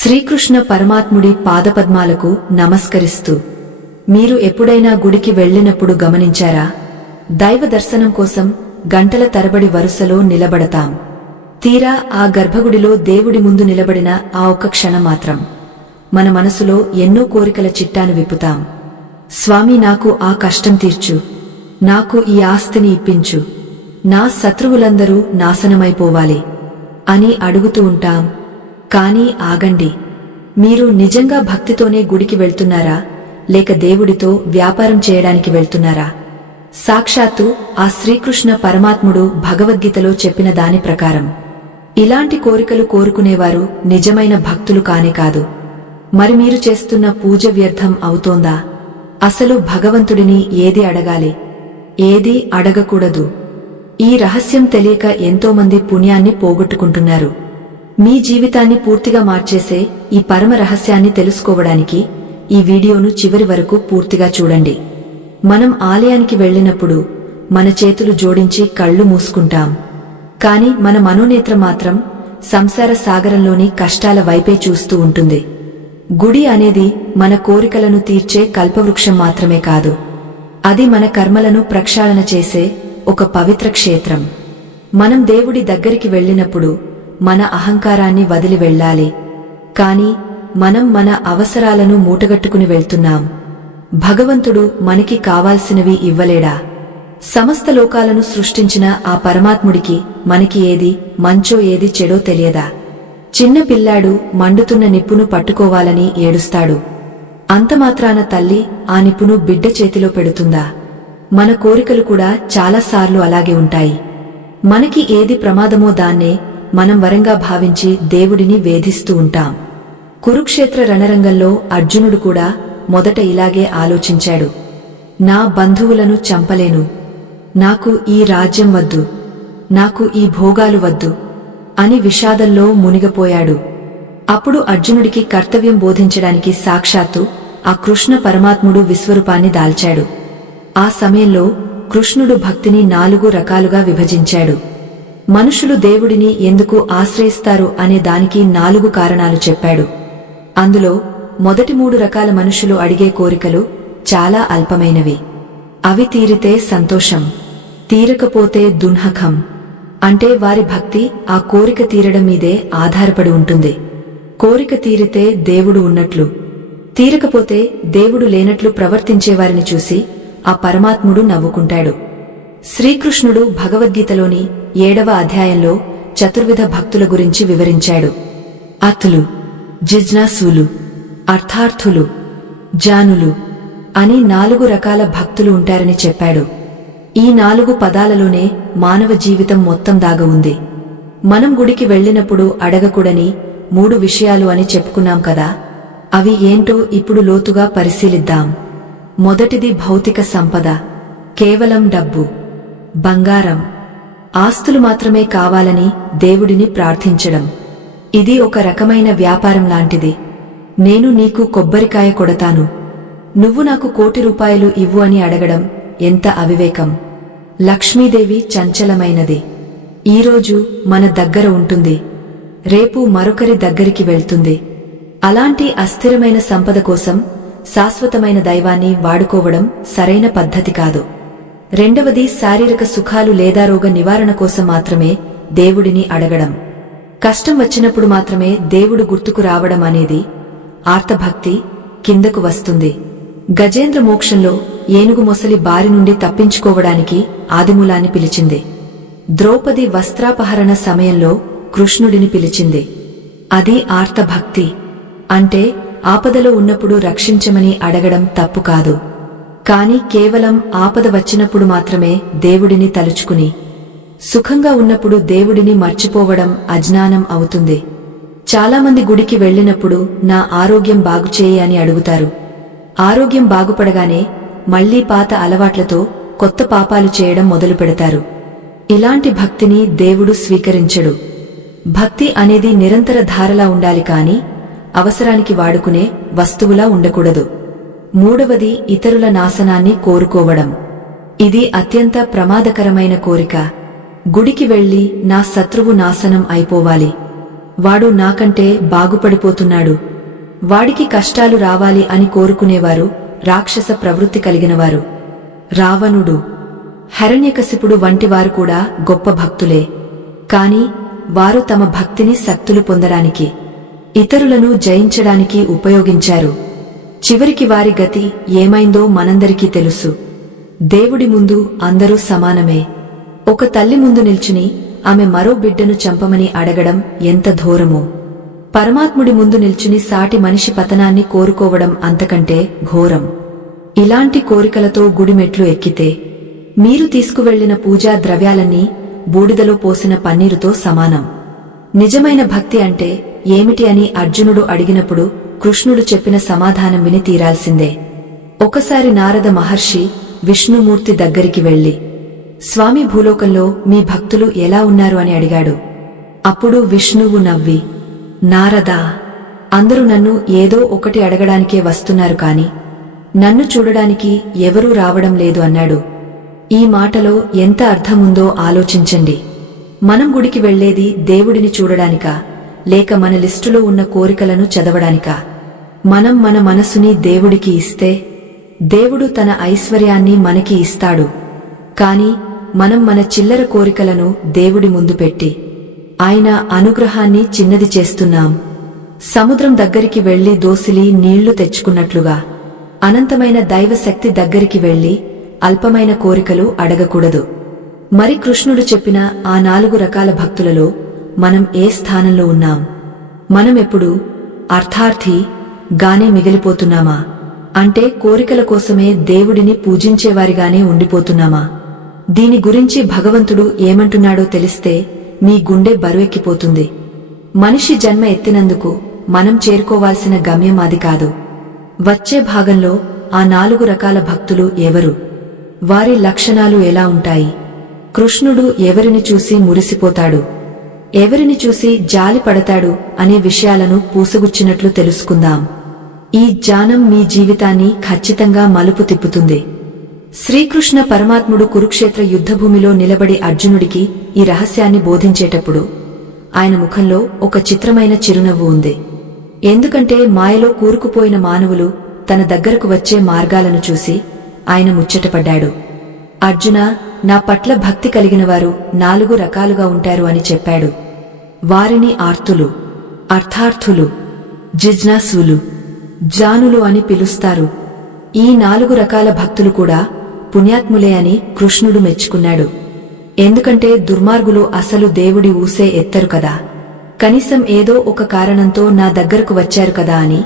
శ్రీకృష్ణ పరమాత్ముడి పాదపద్మాలకు నమస్కరిస్తూ మీరు ఎప్పుడైనా గుడికి వెళ్ళినప్పుడు గమనించారా? దైవ దర్శనం కోసం గంటల తరబడి వరుసలో నిలబడతాం. తీరా ఆ గర్భగుడిలో దేవుడి ముందు నిలబడిన ఆ ఒక్క క్షణం మాత్రం మన మనసులో ఎన్నో కోరికల చిట్టాను విప్పుతాం. స్వామి, నాకు ఆ కష్టం తీర్చు, నాకు ఈ ఆస్తిని ఇప్పించు, నా శత్రువులందరూ నాశనమైపోవాలి అని అడుగుతూ ఉంటాం. కానీ ఆగండి, మీరు నిజంగా భక్తితోనే గుడికి వెళ్తున్నారా, లేక దేవుడితో వ్యాపారం చేయడానికి వెళ్తున్నారా? సాక్షాత్తు ఆ శ్రీకృష్ణ పరమాత్ముడు భగవద్గీతలో చెప్పిన దాని ప్రకారం ఇలాంటి కోరికలు కోరుకునేవారు నిజమైన భక్తులు కానే కాదు. మరి మీరు చేస్తున్న పూజ వ్యర్థం అవుతోందా? అసలు భగవంతుడిని ఏది అడగాలి, ఏది అడగకూడదు? ఈ రహస్యం తెలియక ఎంతోమంది పుణ్యాన్ని పోగొట్టుకుంటున్నారు. మీ జీవితాన్ని పూర్తిగా మార్చేసే ఈ పరమ రహస్యాన్ని తెలుసుకోవడానికి ఈ వీడియోను చివరి వరకు పూర్తిగా చూడండి. మనం ఆలయానికి వెళ్ళినప్పుడు మన చేతులు జోడించి కళ్ళు మూసుకుంటాం. కాని మన మనోనేత్రం మాత్రం సంసార సాగరంలోని కష్టాల వైపే చూస్తూ ఉంటుంది. గుడి అనేది మన కోరికలను తీర్చే కల్పవృక్షం మాత్రమే కాదు, అది మన కర్మలను ప్రక్షాళన చేసే ఒక పవిత్ర క్షేత్రం. మనం దేవుడి దగ్గరికి వెళ్ళినప్పుడు మన అహంకారాన్ని వదిలి వెళ్ళాలి. కాని మనం మన అవసరాలను మూటగట్టుకుని వెళ్తున్నాం. భగవంతుడు మనకి కావాల్సినవి ఇవ్వలేడా? సమస్త లోకాలను సృష్టించిన ఆ పరమాత్ముడికి మనకి ఏది మంచో ఏది చెడో తెలియదా? చిన్న పిల్లాడు మండుతున్న నిప్పును పట్టుకోవాలని ఏడుస్తాడు. అంతమాత్రాన తల్లి ఆ నిప్పును బిడ్డ చేతిలో పెడుతుందా? మన కోరికలు కూడా చాలాసార్లు అలాగే ఉంటాయి. మనకి ఏది ప్రమాదమో దాన్నే మనం వరంగా భావించి దేవుడిని వేధిస్తూ ఉంటాం. కురుక్షేత్ర రణరంగంలో అర్జునుడు కూడా మొదట ఇలాగే ఆలోచించాడు. నా బంధువులను చంపలేను, నాకు ఈ రాజ్యం వద్దు, నాకు ఈ భోగాలు వద్దు అని విషాదంలో మునిగిపోయాడు. అప్పుడు అర్జునుడికి కర్తవ్యం బోధించడానికి సాక్షాత్తు ఆ కృష్ణ పరమాత్ముడు విశ్వరూపాన్ని దాల్చాడు. ఆ సమయంలో కృష్ణుడు భక్తిని 4 రకాలుగా విభజించాడు. మనుషులు దేవుడిని ఎందుకు ఆశ్రయిస్తారు అనే దానికి 4 కారణాలు చెప్పాడు. అందులో మొదటి 3 రకాల మనుషులు అడిగే కోరికలు చాలా అల్పమైనవి. అవి తీరితే సంతోషం, తీరకపోతే దున్హకం. అంటే వారి భక్తి ఆ కోరిక తీరడం మీదే ఆధారపడి ఉంటుంది. కోరిక తీరితే దేవుడు ఉన్నట్లు, తీరకపోతే దేవుడు లేనట్లు ప్రవర్తించేవారిని చూసి ఆ పరమాత్ముడు నవ్వుకుంటాడు. శ్రీకృష్ణుడు భగవద్గీతలోని 7వ అధ్యాయంలో చతుర్విధ భక్తుల గురించి వివరించాడు. అతులు, జిజ్ఞాసులు, అర్థార్థులు, జానులు అని 4 రకాల భక్తులు ఉంటారని చెప్పాడు. ఈ 4 పదాలలోనే మానవ జీవితం మొత్తం దాగ ఉంది. మనం గుడికి వెళ్ళినప్పుడు అడగకూడని 3 విషయాలు అని చెప్పుకున్నాం కదా, అవి ఏంటో ఇప్పుడు లోతుగా పరిశీలిద్దాం. మొదటిది భౌతిక సంపద, కేవలం డబ్బు, బంగారం, ఆస్తులు మాత్రమే కావాలని దేవుడిని ప్రార్థించడం. ఇది ఒక రకమైన వ్యాపారం లాంటిది. నేను నీకు కొబ్బరికాయ కొడతాను, నువ్వు నాకు 1 కోటి రూపాయలు ఇవ్వు అని అడగడం ఎంత అవివేకం! లక్ష్మీదేవి చంచలమైనది. ఈరోజు మన దగ్గర ఉంటుంది, రేపు మరొకరి దగ్గరికి వెళ్తుంది. అలాంటి అస్థిరమైన సంపద కోసం శాశ్వతమైన దైవాన్ని వాడుకోవడం సరైన పద్ధతి కాదు. రెండవది శారీరక సుఖాలు లేదా రోగ నివారణ కోసం మాత్రమే దేవుడిని అడగడం. కష్టం వచ్చినప్పుడు మాత్రమే దేవుడు గుర్తుకు రావడం అనేది ఆర్తభక్తి కిందకు వస్తుంది. గజేంద్ర మోక్షంలో ఏనుగు మొసలి బారి నుండి తప్పించుకోవడానికి ఆదిమూలాన్ని పిలిచింది. ద్రౌపది వస్త్రాపహరణ సమయంలో కృష్ణుడిని పిలిచింది. అది ఆర్తభక్తి. అంటే ఆపదలో ఉన్నప్పుడు రక్షించమని అడగడం తప్పు కాదు. కాని కేవలం ఆపద వచ్చినప్పుడు మాత్రమే దేవుడిని తలుచుకుని సుఖంగా ఉన్నప్పుడు దేవుడిని మర్చిపోవడం అజ్ఞానం అవుతుంది. చాలామంది గుడికి వెళ్ళినప్పుడు నా ఆరోగ్యం బాగుచేయి అని అడుగుతారు. ఆరోగ్యం బాగుపడగానే మళ్లీ పాత అలవాట్లతో కొత్త పాపాలు చేయడం మొదలు పెడతారు. ఇలాంటి భక్తిని దేవుడు స్వీకరించడు. భక్తి అనేది నిరంతర ధారలా ఉండాలి కాని అవసరానికి వాడుకునే వస్తువులా ఉండకూడదు. మూడవది ఇతరుల నాశనాన్ని కోరుకోవడం. ఇది అత్యంత ప్రమాదకరమైన కోరిక. గుడికి వెళ్లి నా శత్రువు నాశనం అయిపోవాలి, వాడు నాకంటే బాగుపడిపోతున్నాడు. వాడికి కష్టాలు రావాలి అని కోరుకునేవారు రాక్షస ప్రవృత్తి కలిగినవారు. రావణుడు, హిరణ్యకశిపుడు వంటివారు కూడా గొప్ప భక్తులే. కాని వారు తమ భక్తిని శక్తులు పొందడానికి, ఇతరులను జయించడానికి ఉపయోగించారు. చివరికి వారి గతి ఏమైందో మనందరికీ తెలుసు. దేవుడి ముందు అందరూ సమానమే. ఒక తల్లి ముందు నిల్చుని ఆమె మరో బిడ్డను చంపమని అడగడం ఎంత ఘోరమో, పరమాత్ముడి ముందు నిల్చుని సాటి మనిషి పతనాన్ని కోరుకోవడం అంతకంటే ఘోరం. ఇలాంటి కోరికలతో గుడిమెట్లు ఎక్కితే మీరు తీసుకువెళ్లిన పూజా ద్రవ్యాలన్నీ బూడిదలో పోసిన పన్నీరుతో సమానం. నిజమైన భక్తి అంటే ఏమిటి అని అర్జునుడు అడిగినప్పుడు కృష్ణుడు చెప్పిన సమాధానం విని తీరాల్సిందే. ఒకసారి నారద మహర్షి విష్ణుమూర్తి దగ్గరికి వెళ్లి, స్వామి, భూలోకంలో మీ భక్తులు ఎలా ఉన్నారు అని అడిగాడు. అప్పుడు విష్ణువు నవ్వి, నారదా, అందరూ నన్ను ఏదో ఒకటి అడగడానికే వస్తున్నారు కాని నన్ను చూడడానికి ఎవరూ రావడం లేదు అన్నాడు. ఈ మాటలో ఎంత అర్థముందో ఆలోచించండి. మనం గుడికి వెళ్లేది దేవుడిని చూడడానికా, లేక మన లిస్టులో ఉన్న కోరికలను చదవడానికా? మనం మన మనసుని దేవుడికి ఇస్తే దేవుడు తన ఐశ్వర్యాన్ని మనకి ఇస్తాడు. కాని మనం మన చిల్లర కోరికలను దేవుడి ముందు పెట్టి ఆయన అనుగ్రహాన్ని చిన్నది చేస్తున్నాం. సముద్రం దగ్గరికి వెళ్లి దోసిలి నీళ్లు తెచ్చుకున్నట్లుగా అనంతమైన దైవశక్తి దగ్గరికి వెళ్లి అల్పమైన కోరికలు అడగకూడదు. మరి కృష్ణుడు చెప్పిన ఆ 4 రకాల భక్తులలో మనం ఏ స్థానంలో ఉన్నాం? మనమెప్పుడు అర్థార్థి గానే మిగిలిపోతున్నామా? అంటే కోరికల కోసమే దేవుడిని పూజించేవారిగానే ఉండిపోతున్నామా? దీని గురించి భగవంతుడు ఏమంటున్నాడో తెలిస్తే మీ గుండె బరువెక్కిపోతుంది. మనిషి జన్మ ఎత్తినందుకు మనం చేరుకోవాల్సిన గమ్యం అది కాదు. వచ్చే భాగంలో ఆ 4 రకాల భక్తులు ఎవరు, వారి లక్షణాలు ఎలా ఉంటాయి, కృష్ణుడు ఎవరిని చూసి మురిసిపోతాడు, ఎవరిని చూసి జాలి పడతాడు అనే విషయాలను పూసగుచ్చినట్లు తెలుసుకుందాం. ఈ జ్ఞానం మీ జీవితాన్ని ఖచ్చితంగా మలుపు తిప్పుతుంది. శ్రీకృష్ణ పరమాత్ముడు కురుక్షేత్ర యుద్ధభూమిలో నిలబడి అర్జునుడికి ఈ రహస్యాన్ని బోధించేటప్పుడు ఆయన ముఖంలో ఒక చిత్రమైన చిరునవ్వు ఉంది. ఎందుకంటే మాయలో కూరుకుపోయిన మానవులు తన దగ్గరకు వచ్చే మార్గాలను చూసి ఆయన ముచ్చటపడ్డాడు. అర్జున, నా పట్ల భక్తి కలిగినవారు 4 రకాలుగా ఉంటారు అని చెప్పాడు. వారిని ఆర్తులు, అర్థార్థులు, జిజ్ఞాసులు, జానులు అని పిలుస్తారు. ఈ 4 రకాల భక్తులు కూడా పుణ్యాత్ములే అని కృష్ణుడు మెచ్చుకున్నాడు. ఎందుకంటే దుర్మార్గులు అసలు దేవుడి ఊసే ఎత్తరు కదా. కనీసం ఏదో ఒక కారణంతో నా దగ్గరకు వచ్చారు కదా అని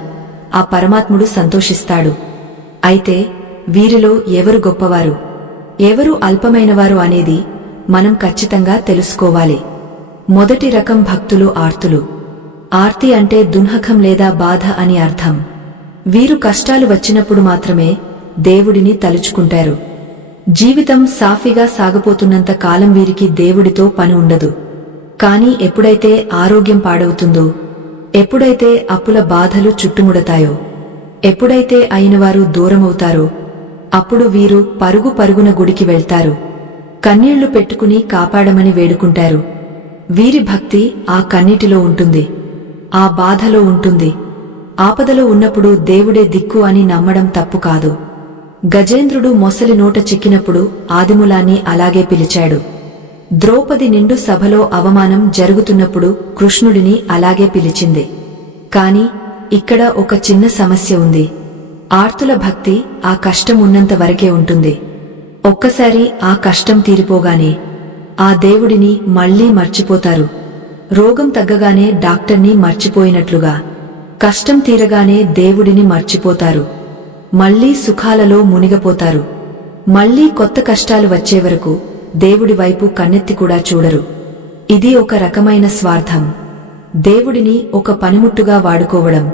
ఆ పరమాత్ముడు సంతోషిస్తాడు. అయితే వీరిలో ఎవరు గొప్పవారు, ఎవరు అల్పమైనవారు అనేది మనం ఖచ్చితంగా తెలుసుకోవాలి. మొదటి రకం భక్తులు ఆర్తులు. ఆర్తి అంటే దున్హకం లేదా బాధ అని అర్థం. వీరు కష్టాలు వచ్చినప్పుడు మాత్రమే దేవుడిని తలుచుకుంటారు. జీవితం సాఫీగా సాగపోతున్నంత కాలం వీరికి దేవుడితో పని ఉండదు. కాని ఎప్పుడైతే ఆరోగ్యం పాడవుతుందో, ఎప్పుడైతే అప్పుల బాధలు చుట్టుముడతాయో, ఎప్పుడైతే అయినవారు దూరమవుతారో అప్పుడు వీరు పరుగు పరుగున గుడికి వెళ్తారు. కన్నీళ్లు పెట్టుకుని కాపాడమని వేడుకుంటారు. వీరి భక్తి ఆ కన్నీటిలో ఉంటుంది, ఆ బాధలో ఉంటుంది. ఆపదలో ఉన్నప్పుడు దేవుడే దిక్కు అని నమ్మడం తప్పు కాదు. గజేంద్రుడు మొసలి నోట చిక్కినప్పుడు ఆదిమూలాన్ని అలాగే పిలిచాడు. ద్రౌపది నిండు సభలో అవమానం జరుగుతున్నప్పుడు కృష్ణుడిని అలాగే పిలిచింది. కాని ఇక్కడ ఒక చిన్న సమస్య ఉంది. ఆర్తుల భక్తి ఆ కష్టం ఉన్నంత వరకే ఉంటుంది. ఒక్కసారి ఆ కష్టం తీరిపోగానే ఆ దేవుడిని మళ్లీ మర్చిపోతారు. రోగం తగ్గగానే డాక్టర్ని మర్చిపోయినట్లుగా కష్టం తీరగానే దేవుడిని మర్చిపోతారు. మళ్లీ సుఖాలలో మునిగపోతారు. మళ్లీ కొత్త కష్టాలు వచ్చేవరకు దేవుడి వైపు కన్నెత్తి కూడా చూడరు. ఇది ఒక రకమైన స్వార్థం. దేవుడిని ఒక పనిముట్టుగా వాడుకోవడం,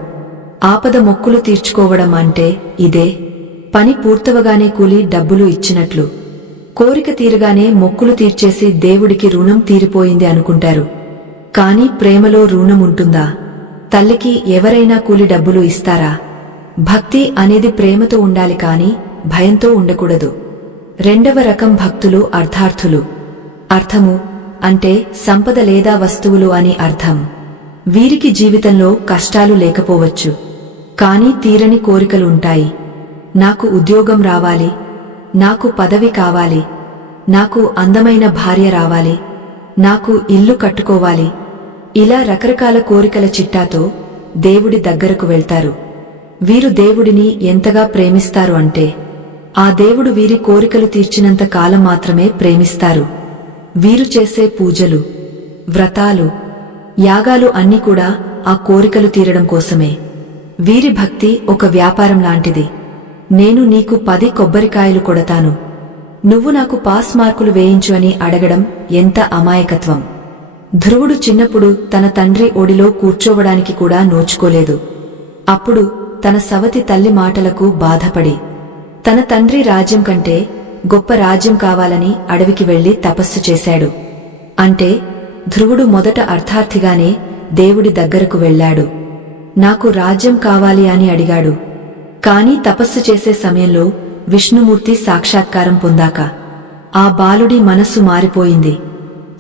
ఆపద మొక్కులు తీర్చుకోవడం అంటే ఇదే. పని పూర్తవగానే కూలి డబ్బులు ఇచ్చినట్లు, కోరిక తీరగానే మొక్కులు తీర్చేసి దేవుడికి రుణం తీరిపోయింది అనుకుంటారు. కాని ప్రేమలో రుణముంటుందా? తల్లికి ఎవరైనా కూలి డబ్బులు ఇస్తారా? భక్తి అనేది ప్రేమతో ఉండాలి కాని భయంతో ఉండకూడదు. రెండవ రకం భక్తులు అర్థార్థులు. అర్థము అంటే సంపద లేదా వస్తువులు అని అర్థం. వీరికి జీవితంలో కష్టాలు లేకపోవచ్చు, కానీ తీరని కోరికలు ఉంటాయి. నాకు ఉద్యోగం రావాలి, నాకు పదవి కావాలి, నాకు అందమైన భార్య రావాలి, నాకు ఇల్లు కట్టుకోవాలి, ఇలా రకరకాల కోరికల చిట్టాతో దేవుడి దగ్గరకు వెళ్తారు. వీరు దేవుడిని ఎంతగా ప్రేమిస్తారు అంటే ఆ దేవుడు వీరి కోరికలు తీర్చినంత కాలం మాత్రమే ప్రేమిస్తారు. వీరు చేసే పూజలు, వ్రతాలు, యాగాలు అన్నీ కూడా ఆ కోరికలు తీరడం కోసమే. వీరి భక్తి ఒక వ్యాపారం లాంటిది. నేను నీకు 10 కొబ్బరికాయలు కొడతాను, నువ్వు నాకు పాస్ మార్కులు వేయించు అని అడగడం ఎంత అమాయకత్వం. ధ్రువుడు చిన్నప్పుడు తన తండ్రి ఒడిలో కూర్చోవడానికి కూడా నోచుకోలేదు. అప్పుడు తన సవతి తల్లి మాటలకు బాధపడి తన తండ్రి రాజ్యం కంటే గొప్ప రాజ్యం కావాలని అడవికి వెళ్లి తపస్సు చేశాడు. అంటే ధ్రువుడు మొదట అర్థార్థిగానే దేవుడి దగ్గరకు వెళ్లాడు. నాకు రాజ్యం కావాలి అని అడిగాడు. కాని తపస్సు చేసే సమయంలో విష్ణుమూర్తి సాక్షాత్కారం పొందాక ఆ బాలుడి మనస్సు మారిపోయింది.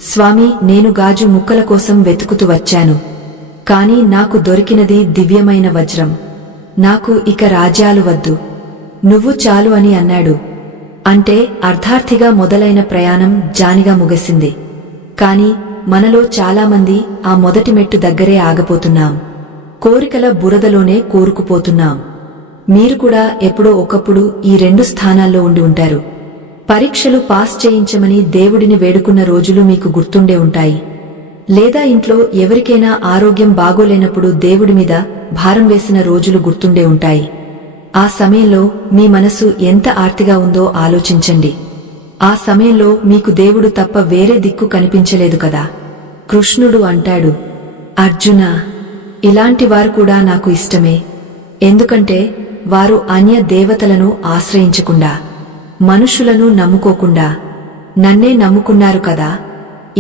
స్వామి, నేను గాజు ముక్కల కోసం వెతుకుతూ వచ్చాను, కాని నాకు దొరికినది దివ్యమైన వజ్రం. నాకు ఇక రాజ్యాలు వద్దు, నువ్వు చాలు అని అన్నాడు. అంటే అర్థార్థిగా మొదలైన ప్రయాణం జానిగా ముగిసింది. కాని మనలో చాలామంది ఆ మొదటి మెట్టు దగ్గరే ఆగపోతున్నాం. కోరికల బురదలోనే కూరుకుపోతున్నాం. మీరు కూడా ఎప్పుడో ఒకప్పుడు ఈ 2 స్థానాల్లో ఉండి ఉంటారు. పరీక్షలు పాస్ చేయించమని దేవుడిని వేడుకున్న రోజులు మీకు గుర్తుండే ఉంటాయి. లేదా ఇంట్లో ఎవరికైనా ఆరోగ్యం బాగోలేనప్పుడు దేవుడి మీద భారం వేసిన రోజులు గుర్తుండే ఉంటాయి. ఆ సమయంలో మీ మనసు ఎంత ఆర్తిగా ఉందో ఆలోచించండి. ఆ సమయంలో మీకు దేవుడు తప్ప వేరే దిక్కు కనిపించలేదు కదా. కృష్ణుడు అంటాడు, అర్జునా, ఇలాంటి వారు కూడా నాకు ఇష్టమే. ఎందుకంటే వారు అన్య దేవతలను ఆశ్రయించకుండా, మనుషులను నమ్ముకోకుండా నన్నే నమ్ముకున్నారు కదా.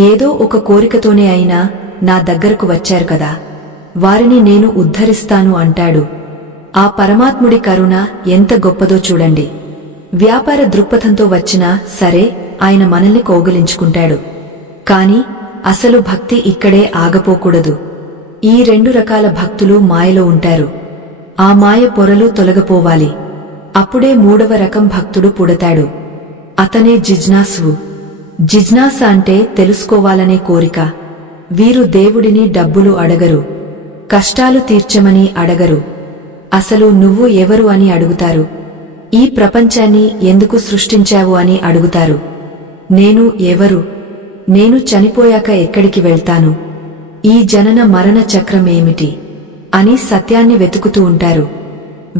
ఏదో ఒక కోరికతోనే అయినా నా దగ్గరకు వచ్చారు కదా, వారిని నేను ఉద్ధరిస్తాను అంటాడు. ఆ పరమాత్ముడి కరుణ ఎంత గొప్పదో చూడండి. వ్యాపార దృక్పథంతో వచ్చినా సరే ఆయన మనల్ని కౌగిలించుకుంటాడు. కాని అసలు భక్తి ఇక్కడే ఆగపోకూడదు. ఈ 2 రకాల భక్తులు మాయలో ఉంటారు. ఆ మాయ పొరలు తొలగపోవాలి. అప్పుడే 3వ రకం భక్తుడు పుడతాడు. అతనే జిజ్ఞాసువు. జిజ్ఞాస అంటే తెలుసుకోవాలనే కోరిక. వీరు దేవుడిని డబ్బులు అడగరు, కష్టాలు తీర్చమని అడగరు. అసలు నువ్వు ఎవరు అని అడుగుతారు. ఈ ప్రపంచాన్ని ఎందుకు సృష్టించావు అని అడుగుతారు. నేను ఎవరు, నేను చనిపోయాక ఎక్కడికి వెళ్తాను, ఈ జనన మరణ చక్రం ఏమిటి అని సత్యాన్ని వెతుకుతూ ఉంటారు.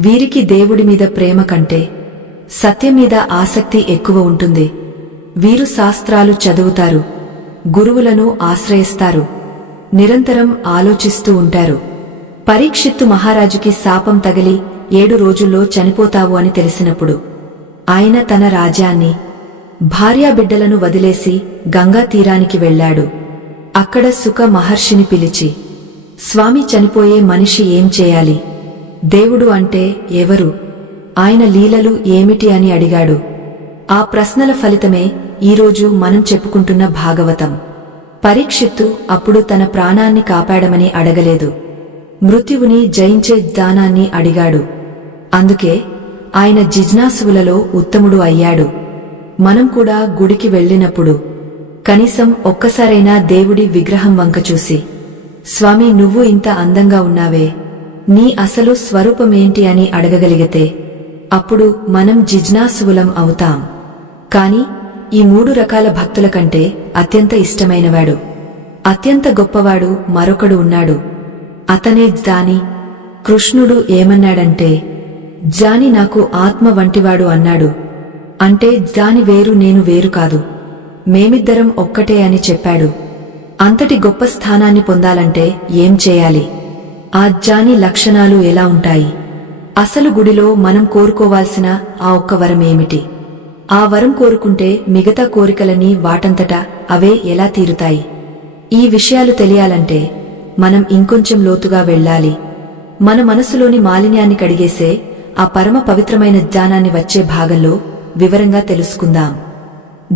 వీరికి దేవుడి మీద ప్రేమ కంటే సత్యం మీద ఆసక్తి ఎక్కువ ఉంటుంది. వీరు శాస్త్రాలు చదువుతారు, గురువులను ఆశ్రయిస్తారు, నిరంతరం ఆలోచిస్తూ ఉంటారు. పరీక్షిత్తు మహారాజుకి శాపం తగిలి 7 రోజుల్లో చనిపోతావు అని తెలిసినప్పుడు ఆయన తన రాజ్యాన్ని, భార్యాబిడ్డలను వదిలేసి గంగా తీరానికి వెళ్లాడు. అక్కడ సుఖ మహర్షిని పిలిచి, స్వామి, చనిపోయే మనిషి ఏం చేయాలి? దేవుడు అంటే ఎవరు? ఆయన లీలలు ఏమిటి అని అడిగాడు. ఆ ప్రశ్నల ఫలితమే ఈరోజు మనం చెప్పుకుంటున్న భాగవతం. పరీక్షిత్తు అప్పుడు తన ప్రాణాన్ని కాపాడమని అడగలేదు, మృత్యువుని జయించే దానాన్ని అడిగాడు. అందుకే ఆయన జిజ్ఞాసువులలో ఉత్తముడు అయ్యాడు. మనం కూడా గుడికి వెళ్ళినప్పుడు కనీసం ఒక్కసారైనా దేవుడి విగ్రహం వంక చూసి, స్వామి, నువ్వు ఇంత అందంగా ఉన్నావే, నీ అసలు స్వరూపమేంటి అని అడగగలిగితే అప్పుడు మనం జిజ్ఞాసువులం అవుతాం. కాని ఈ 3 రకాల భక్తుల కంటే అత్యంత ఇష్టమైనవాడు, అత్యంత గొప్పవాడు మరొకడు ఉన్నాడు. అతనే జ్ఞాని. కృష్ణుడు ఏమన్నాడంటే, జ్ఞాని నాకు ఆత్మ వంటివాడు అన్నాడు. అంటే జ్ఞాని వేరు, నేను వేరు కాదు, మేమిద్దరం ఒక్కటే అని చెప్పాడు. అంతటి గొప్ప స్థానాన్ని పొందాలంటే ఏం చేయాలి? ఆ జ్ఞాని లక్షణాలు ఎలా ఉంటాయి? అసలు గుడిలో మనం కోరుకోవాల్సిన ఆ ఒక్క వరం ఏమిటి? ఆ వరం కోరుకుంటే మిగతా కోరికలన్నీ వాటంతటా అవే ఎలా తీరుతాయి? ఈ విషయాలు తెలియాలంటే మనం ఇంకొంచెం లోతుగా వెళ్ళాలి. మన మనసులోని మాలిన్యాన్ని కడిగేసే ఆ పరమ పవిత్రమైన జ్ఞానాన్ని వచ్చే భాగంలో వివరంగా తెలుసుకుందాం.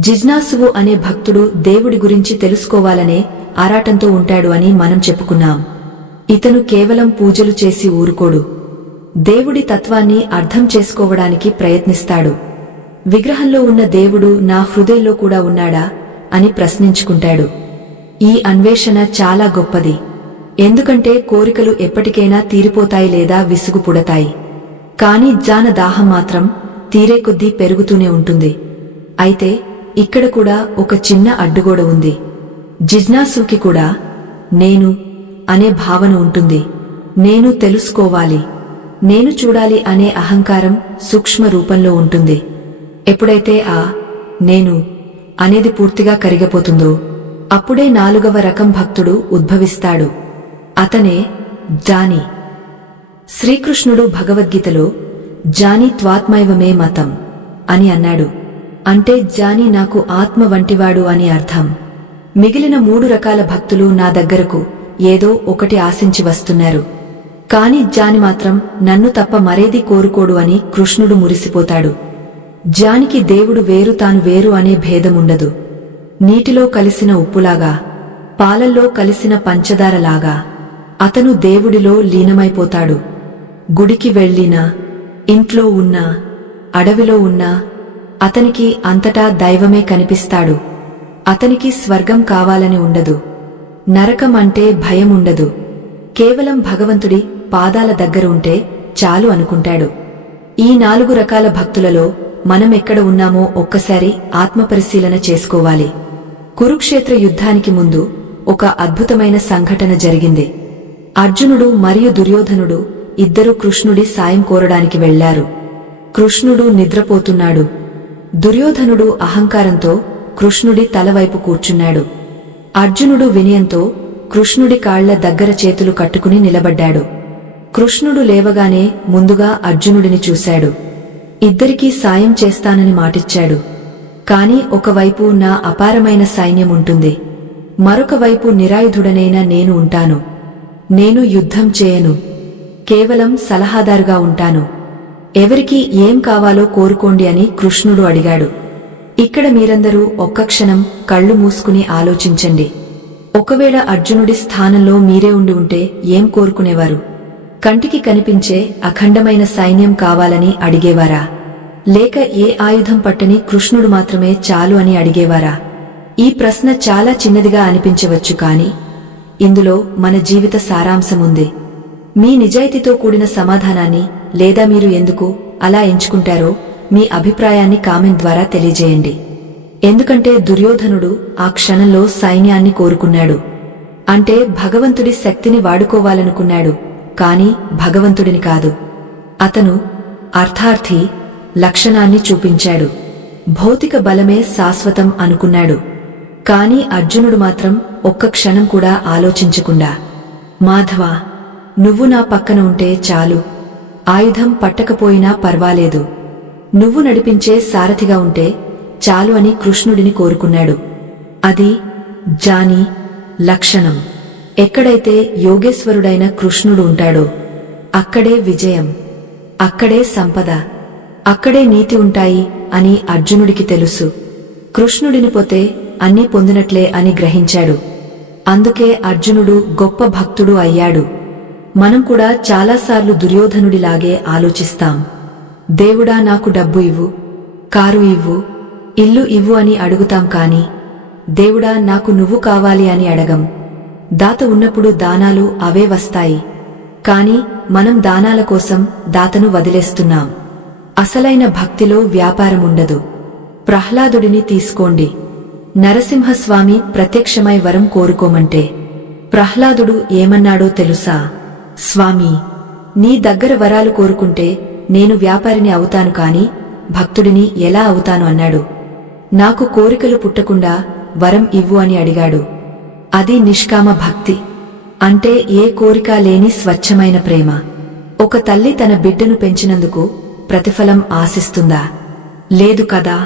జిజ్ఞాసువు అనే భక్తుడు దేవుడి గురించి తెలుసుకోవాలనే ఆరాటంతో ఉంటాడు అని మనం చెప్పుకున్నాం. ఇతను కేవలం పూజలు చేసి ఊరుకోడు. దేవుడి తత్వాన్ని అర్థం చేసుకోవడానికి ప్రయత్నిస్తాడు. విగ్రహంలో ఉన్న దేవుడు నా హృదయంలో కూడా ఉన్నాడా అని ప్రశ్నించుకుంటాడు. ఈ అన్వేషణ చాలా గొప్పది. ఎందుకంటే కోరికలు ఎప్పటికైనా తీరిపోతాయి లేదా విసుగు పుడతాయి. కాని జ్ఞాన దాహం మాత్రం తీరే కొద్దీ పెరుగుతూనే ఉంటుంది. అయితే ఇక్కడ కూడా ఒక చిన్న అడ్డుగోడ ఉంది. జిజ్ఞాసుకి కూడా నేను అనే భావన ఉంటుంది. నేను తెలుసుకోవాలి, నేను చూడాలి అనే అహంకారం సూక్ష్మ రూపంలో ఉంటుంది. ఎప్పుడైతే ఆ నేను అనేది పూర్తిగా కరిగిపోతుందో అప్పుడే 4వ రకం భక్తుడు ఉద్భవిస్తాడు. అతనే జ్ఞాని. శ్రీకృష్ణుడు భగవద్గీతలో జ్ఞాని త్వాత్మైవమే మతం అని అన్నాడు. అంటే జ్ఞాని నాకు ఆత్మ వంటివాడు అని అర్థం. మిగిలిన 3 రకాల భక్తులు నా దగ్గరకు ఏదో ఒకటి ఆశించి వస్తున్నారు. కాని జ్ఞాని మాత్రం నన్ను తప్ప మరేది కోరుకోడు అని కృష్ణుడు మురిసిపోతాడు. జ్ఞానికి దేవుడు వేరు తాను వేరు అనే భేదముండదు. నీటిలో కలిసిన ఉప్పులాగా, పాలల్లో కలిసిన పంచదారలాగా అతను దేవుడిలో లీనమైపోతాడు. గుడికి వెళ్ళినా, ఇంట్లో ఉన్నా, అడవిలో ఉన్నా అతనికి అంతటా దైవమే కనిపిస్తాడు. అతనికి స్వర్గం కావాలని ఉండదు, నరకం అంటే భయం ఉండదు. కేవలం భగవంతుడి పాదాల దగ్గర ఉంటే చాలు అనుకుంటాడు. ఈ 4 రకాల భక్తులలో మనం ఎక్కడ ఉన్నామో ఒక్కసారి ఆత్మపరిశీలన చేసుకోవాలి. కురుక్షేత్ర యుద్ధానికి ముందు ఒక అద్భుతమైన సంఘటన జరిగింది. అర్జునుడు మరియు దుర్యోధనుడు ఇద్దరూ కృష్ణుడి సాయం కోరడానికి వెళ్లారు. కృష్ణుడు నిద్రపోతున్నాడు. దుర్యోధనుడు అహంకారంతో కృష్ణుడి తలవైపు కూర్చున్నాడు. అర్జునుడు వినయంతో కృష్ణుడి కాళ్ల దగ్గర చేతులు కట్టుకుని నిలబడ్డాడు. కృష్ణుడు లేవగానే ముందుగా అర్జునుడిని చూశాడు. ఇద్దరికీ సాయం చేస్తానని మాటిచ్చాడు. కాని ఒకవైపు నా అపారమైన సైన్యం ఉంటుంది, మరొక వైపు నిరాయుధుడనైన నేను ఉంటాను. నేను యుద్ధం చేయను, కేవలం సలహాదారుగా ఉంటాను. ఎవరికి ఏం కావాలో కోరుకోండి అని కృష్ణుడు అడిగాడు. ఇక్కడ మీరందరూ ఒక్క క్షణం కళ్ళు మూసుకుని ఆలోచించండి. ఒకవేళ అర్జునుడి స్థానంలో మీరే ఉండి ఉంటే ఏం కోరుకునేవారు? కంటికి కనిపించే అఖండమైన సైన్యం కావాలని అడిగేవారా? లేక ఏ ఆయుధం పట్టని కృష్ణుడు మాత్రమే చాలు అని అడిగేవారా? ఈ ప్రశ్న చాలా చిన్నదిగా అనిపించవచ్చు, కాని ఇందులో మన జీవిత సారాంశముంది. మీ నిజాయితీతో కూడిన సమాధానాన్ని లేదా మీరు ఎందుకు అలా ఎంచుకుంటారో మీ అభిప్రాయాన్ని కామెంట్ ద్వారా తెలియజేయండి. ఎందుకంటే దుర్యోధనుడు ఆ క్షణంలో సైన్యాన్ని కోరుకున్నాడు. అంటే భగవంతుడి శక్తిని వాడుకోవాలనుకున్నాడు, కాని భగవంతుడిని కాదు. అతను అర్థార్థి లక్షణాన్ని చూపించాడు. భౌతిక బలమే శాశ్వతం అనుకున్నాడు. కాని అర్జునుడు మాత్రం ఒక్క క్షణం కూడా ఆలోచించకుండా, మాధవా, నువ్వు నా పక్కన ఉంటే చాలు, ఆయుధం పట్టకపోయినా పర్వాలేదు, నువ్వు నడిపించే సారథిగా ఉంటే చాలు అని కృష్ణుడిని కోరుకున్నాడు. అది జ్ఞాని లక్షణం. ఎక్కడైతే యోగేశ్వరుడైన కృష్ణుడు ఉంటాడో అక్కడే విజయం, అక్కడే సంపద, అక్కడే నీతి ఉంటాయి అని అర్జునుడికి తెలుసు. కృష్ణుడిని పోతే అన్నీ పొందినట్లే అని గ్రహించాడు. అందుకే అర్జునుడు గొప్ప భక్తుడు అయ్యాడు. మనం కూడా చాలాసార్లు దుర్యోధనుడిలాగే ఆలోచిస్తాం. దేవుడా నాకు డబ్బు ఇవ్వు, కారు ఇవ్వు, ఇల్లు ఇవ్వు అని అడుగుతాం. కాని దేవుడా నాకు నువ్వు కావాలి అని అడగం. దాత ఉన్నప్పుడు దానాలు అవే వస్తాయి. కాని మనం దానాల కోసం దాతను వదిలేస్తున్నాం. అసలైన భక్తిలో వ్యాపారముండదు. ప్రహ్లాదుడిని తీసుకోండి. నరసింహస్వామి ప్రత్యక్షమై వరం కోరుకోమంటే ప్రహ్లాదుడు ఏమన్నాడో తెలుసా? స్వామీ, నీ దగ్గర వరాలు కోరుకుంటే నేను వ్యాపారిని అవుతాను, కాని భక్తుడిని ఎలా అవుతాను అన్నాడు. నాకు కోరికలు పుట్టకుండా వరం ఇవ్వు అని అడిగాడు. అది నిష్కామ భక్తి. అంటే ఏ కోరిక లేని స్వచ్ఛమైన ప్రేమ. ఒక తల్లి తన బిడ్డను పెంచినందుకు ప్రతిఫలం ఆశిస్తుందా? లేదు కదా.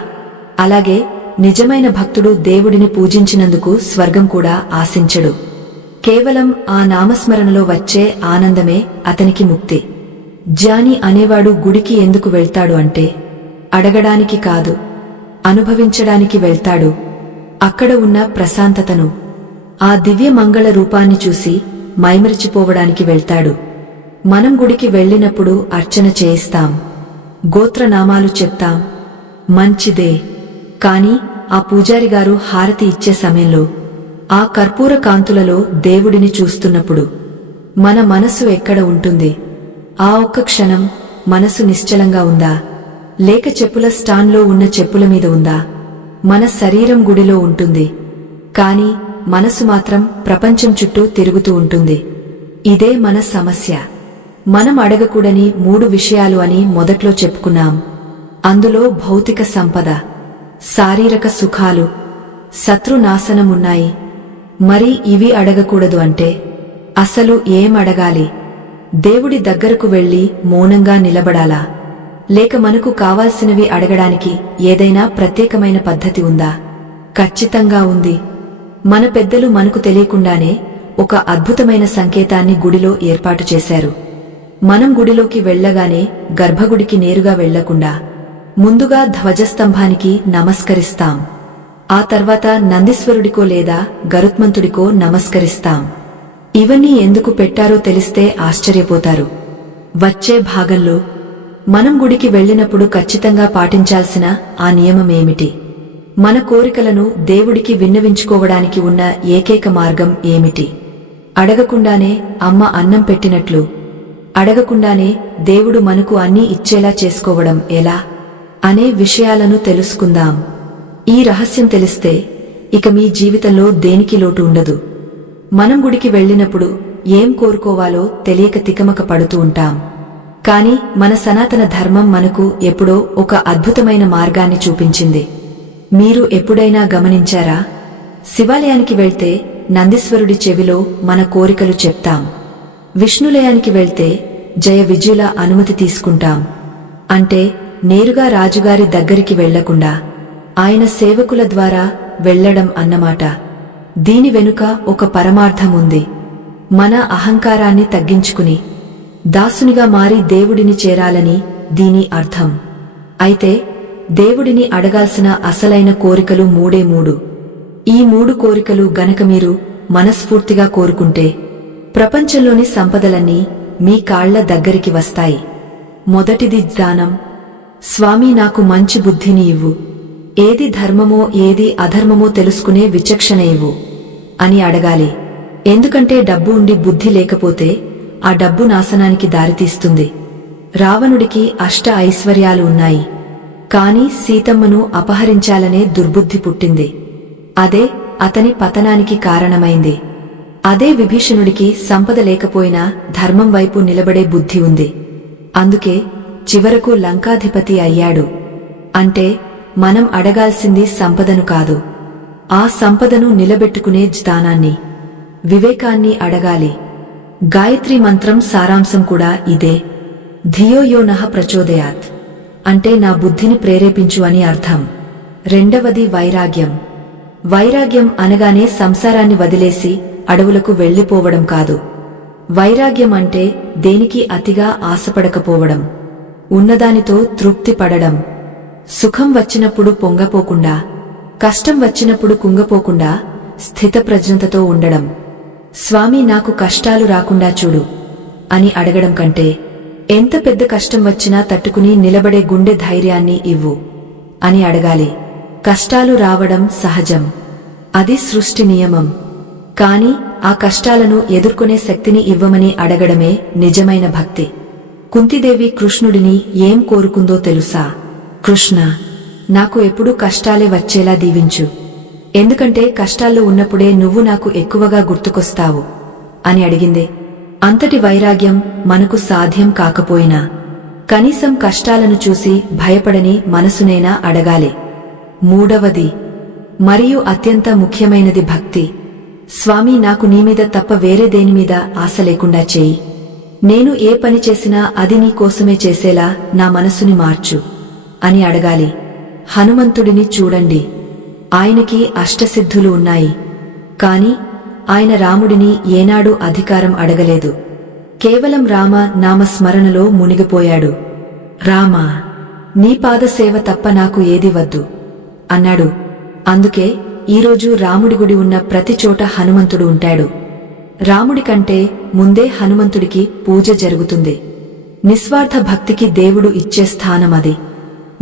అలాగే నిజమైన భక్తుడు దేవుడిని పూజించినందుకు స్వర్గం కూడా ఆశించడు. కేవలం ఆ నామస్మరణలో వచ్చే ఆనందమే అతనికి ముక్తి. జ్ఞాని అనేవాడు గుడికి ఎందుకు వెళ్తాడు అంటే అడగడానికి కాదు, అనుభవించడానికి వెళ్తాడు. అక్కడ ఉన్న ప్రశాంతతను, ఆ దివ్య మంగళ రూపాన్ని చూసి మైమరిచిపోవడానికి వెళ్తాడు. మనం గుడికి వెళ్ళినప్పుడు అర్చన చేయిస్తాం, గోత్రనామాలు చెప్తాం, మంచిదే. కాని ఆ పూజారిగారు హారతి ఇచ్చే సమయంలో ఆ కర్పూర కాంతులలో దేవుడిని చూస్తున్నప్పుడు మన మనసు ఎక్కడ ఉంటుంది? ఆ ఒక్క క్షణం మనసు నిశ్చలంగా ఉందా, లేక చెప్పుల స్టాండ్లో ఉన్న చెప్పుల మీద ఉందా? మన శరీరం గుడిలో ఉంటుంది, కాని మనసు మాత్రం ప్రపంచం చుట్టూ తిరుగుతూ ఉంటుంది. ఇదే మన సమస్య. మనం అడగకూడని 3 విషయాలు అని మొదట్లో చెప్పుకున్నాం. అందులో భౌతిక సంపద, శారీరక సుఖాలు, శత్రునాశనమున్నాయి. మరి ఇవి అడగకూడదు అంటే అసలు ఏం అడగాలి? దేవుడి దగ్గరకు వెళ్లి మౌనంగా నిలబడాలా? లేక మనకు కావాల్సినవి అడగడానికి ఏదైనా ప్రత్యేకమైన పద్ధతి ఉందా? ఖచ్చితంగా ఉంది. మన పెద్దలు మనకు తెలియకుండానే ఒక అద్భుతమైన సంకేతాన్ని గుడిలో ఏర్పాటు చేశారు. మనం గుడిలోకి వెళ్లగానే గర్భగుడికి నేరుగా వెళ్లకుండా ముందుగా ధ్వజస్తంభానికి నమస్కరిస్తాం. ఆ తర్వాత నందీశ్వరుడికో లేదా గరుత్మంతుడికో నమస్కరిస్తాం. ఇవన్నీ ఎందుకు పెట్టారో తెలిస్తే ఆశ్చర్యపోతారు. వచ్చే భాగంలో మనం గుడికి వెళ్లినప్పుడు ఖచ్చితంగా పాటించాల్సిన ఆ నియమమేమిటి? మన కోరికలను దేవుడికి విన్నవించుకోవడానికి ఉన్న ఏకైక మార్గం ఏమిటి? అడగకుండానే అమ్మ అన్నం పెట్టినట్లు అడగకుండానే దేవుడు మనకు అన్నీ ఇచ్చేలా చేసుకోవడం ఎలా అనే విషయాలను తెలుసుకుందాం. ఈ రహస్యం తెలిస్తే ఇక మీ జీవితంలో దేనికి లోటు ఉండదు. మనం గుడికి వెళ్లినప్పుడు ఏం కోరుకోవాలో తెలియక తికమక పడుతూ ఉంటాం. కాని మన సనాతన ధర్మం మనకు ఎప్పుడో ఒక అద్భుతమైన మార్గాన్ని చూపించింది. మీరు ఎప్పుడైనా గమనించారా? శివాలయానికి వెళ్తే నందీశ్వరుడి చెవిలో మన కోరికలు చెప్తాం. విష్ణులయానికి వెళ్తే జయ విజయుల అనుమతి తీసుకుంటాం. అంటే నేరుగా రాజుగారి దగ్గరికి వెళ్లకుండా ఆయన సేవకుల ద్వారా వెళ్లడం అన్నమాట. దీని వెనుక ఒక పరమార్థం ఉంది. మన అహంకారాన్ని తగ్గించుకుని దాసునిగా మారి దేవుడిని చేరాలని దీని అర్థం. అయితే దేవుడిని అడగాల్సిన అసలైన కోరికలు 3 ఈ 3 కోరికలు గనక మీరు మనస్ఫూర్తిగా కోరుకుంటే ప్రపంచంలోని సంపదలన్నీ మీ కాళ్ల దగ్గరికి వస్తాయి. మొదటిది దానం. స్వామి, నాకు మంచి బుద్ధిని ఇవ్వు, ఏది ధర్మమో ఏది అధర్మమో తెలుసుకునే విచక్షణ ఇవ్వు అని అడగాలి. ఎందుకంటే డబ్బు ఉండి బుద్ధి లేకపోతే ఆ డబ్బు నాశనానికి దారితీస్తుంది. రావణుడికి 8 ఐశ్వర్యాలు ఉన్నాయి, కాని సీతమ్మను అపహరించాలనే దుర్బుద్ధి పుట్టింది. అదే అతని పతనానికి కారణమైంది. అదే విభీషణుడికి సంపద లేకపోయినా ధర్మం వైపు నిలబడే బుద్ధి ఉంది. అందుకే చివరకు లంకాధిపతి అయ్యాడు. అంటే మనం అడగాల్సింది సంపదను కాదు, ఆ సంపదను నిలబెట్టుకునే జ్ఞానాన్ని, వివేకాన్ని అడగాలి. గాయత్రి మంత్రం సారాంశం కూడా ఇదే. ధియో యో నః ప్రచోదయాత్ అంటే నా బుద్ధిని ప్రేరేపించు అని అర్థం. రెండవది వైరాగ్యం. వైరాగ్యం అనగానే సంసారాన్ని వదిలేసి అడవులకు వెళ్లిపోవడం కాదు. వైరాగ్యం అంటే దేనికి అతిగా ఆశపడకపోవడం, ఉన్నదానితో తృప్తి పడడం. సుఖం వచ్చినప్పుడు పొంగపోకుండా, కష్టం వచ్చినప్పుడు కుంగపోకుండా స్థితప్రజ్ఞతతో ఉండడం. స్వామి, నాకు కష్టాలు రాకుండా చూడు అని అడగడం కంటే ఎంత పెద్ద కష్టం వచ్చినా తట్టుకుని నిలబడే గుండె ధైర్యాన్ని ఇవ్వు అని అడగాలి. కష్టాలు రావడం సహజం, అది సృష్టి నియమం. కాని ఆ కష్టాలను ఎదుర్కొనే శక్తిని ఇవ్వమని అడగడమే నిజమైన భక్తి. కుంతిదేవి కృష్ణుడిని ఏం కోరుకుందో తెలుసా? కృష్ణ, నాకు ఎప్పుడూ కష్టాలే వచ్చేలా దీవించు, ఎందుకంటే కష్టాల్లో ఉన్నప్పుడే నువ్వు నాకు ఎక్కువగా గుర్తుకొస్తావు అని అడిగింది. అంతటి వైరాగ్యం మనకు సాధ్యం కాకపోయినా కనీసం కష్టాలను చూసి భయపడని మనసునైనా అడగాలి. మూడవది మరియు అత్యంత ముఖ్యమైనది భక్తి. స్వామి, నాకు నీమీద తప్ప వేరే దేనిమీద ఆశ లేకుండా చేయి. నేను ఏ పని చేసినా అది నీ కోసమే చేసేలా నా మనసుని మార్చు అని అడగాలి. హనుమంతుడిని చూడండి, ఆయనకి అష్టసిద్ధులు ఉన్నాయి, కాని ఆయన రాముడిని ఏనాడూ అధికారం అడగలేదు. కేవలం రామ నామస్మరణలో మునిగిపోయాడు. రామా, నీ పాదసేవ తప్ప నాకు ఏది వద్దు అన్నాడు. అందుకే ఈరోజు రాముడి గుడి ఉన్న ప్రతి చోట హనుమంతుడు ఉంటాడు. రాముడి కంటే ముందే హనుమంతుడికి పూజ జరుగుతుంది. నిస్వార్థ భక్తికి దేవుడు ఇచ్చే స్థానమది.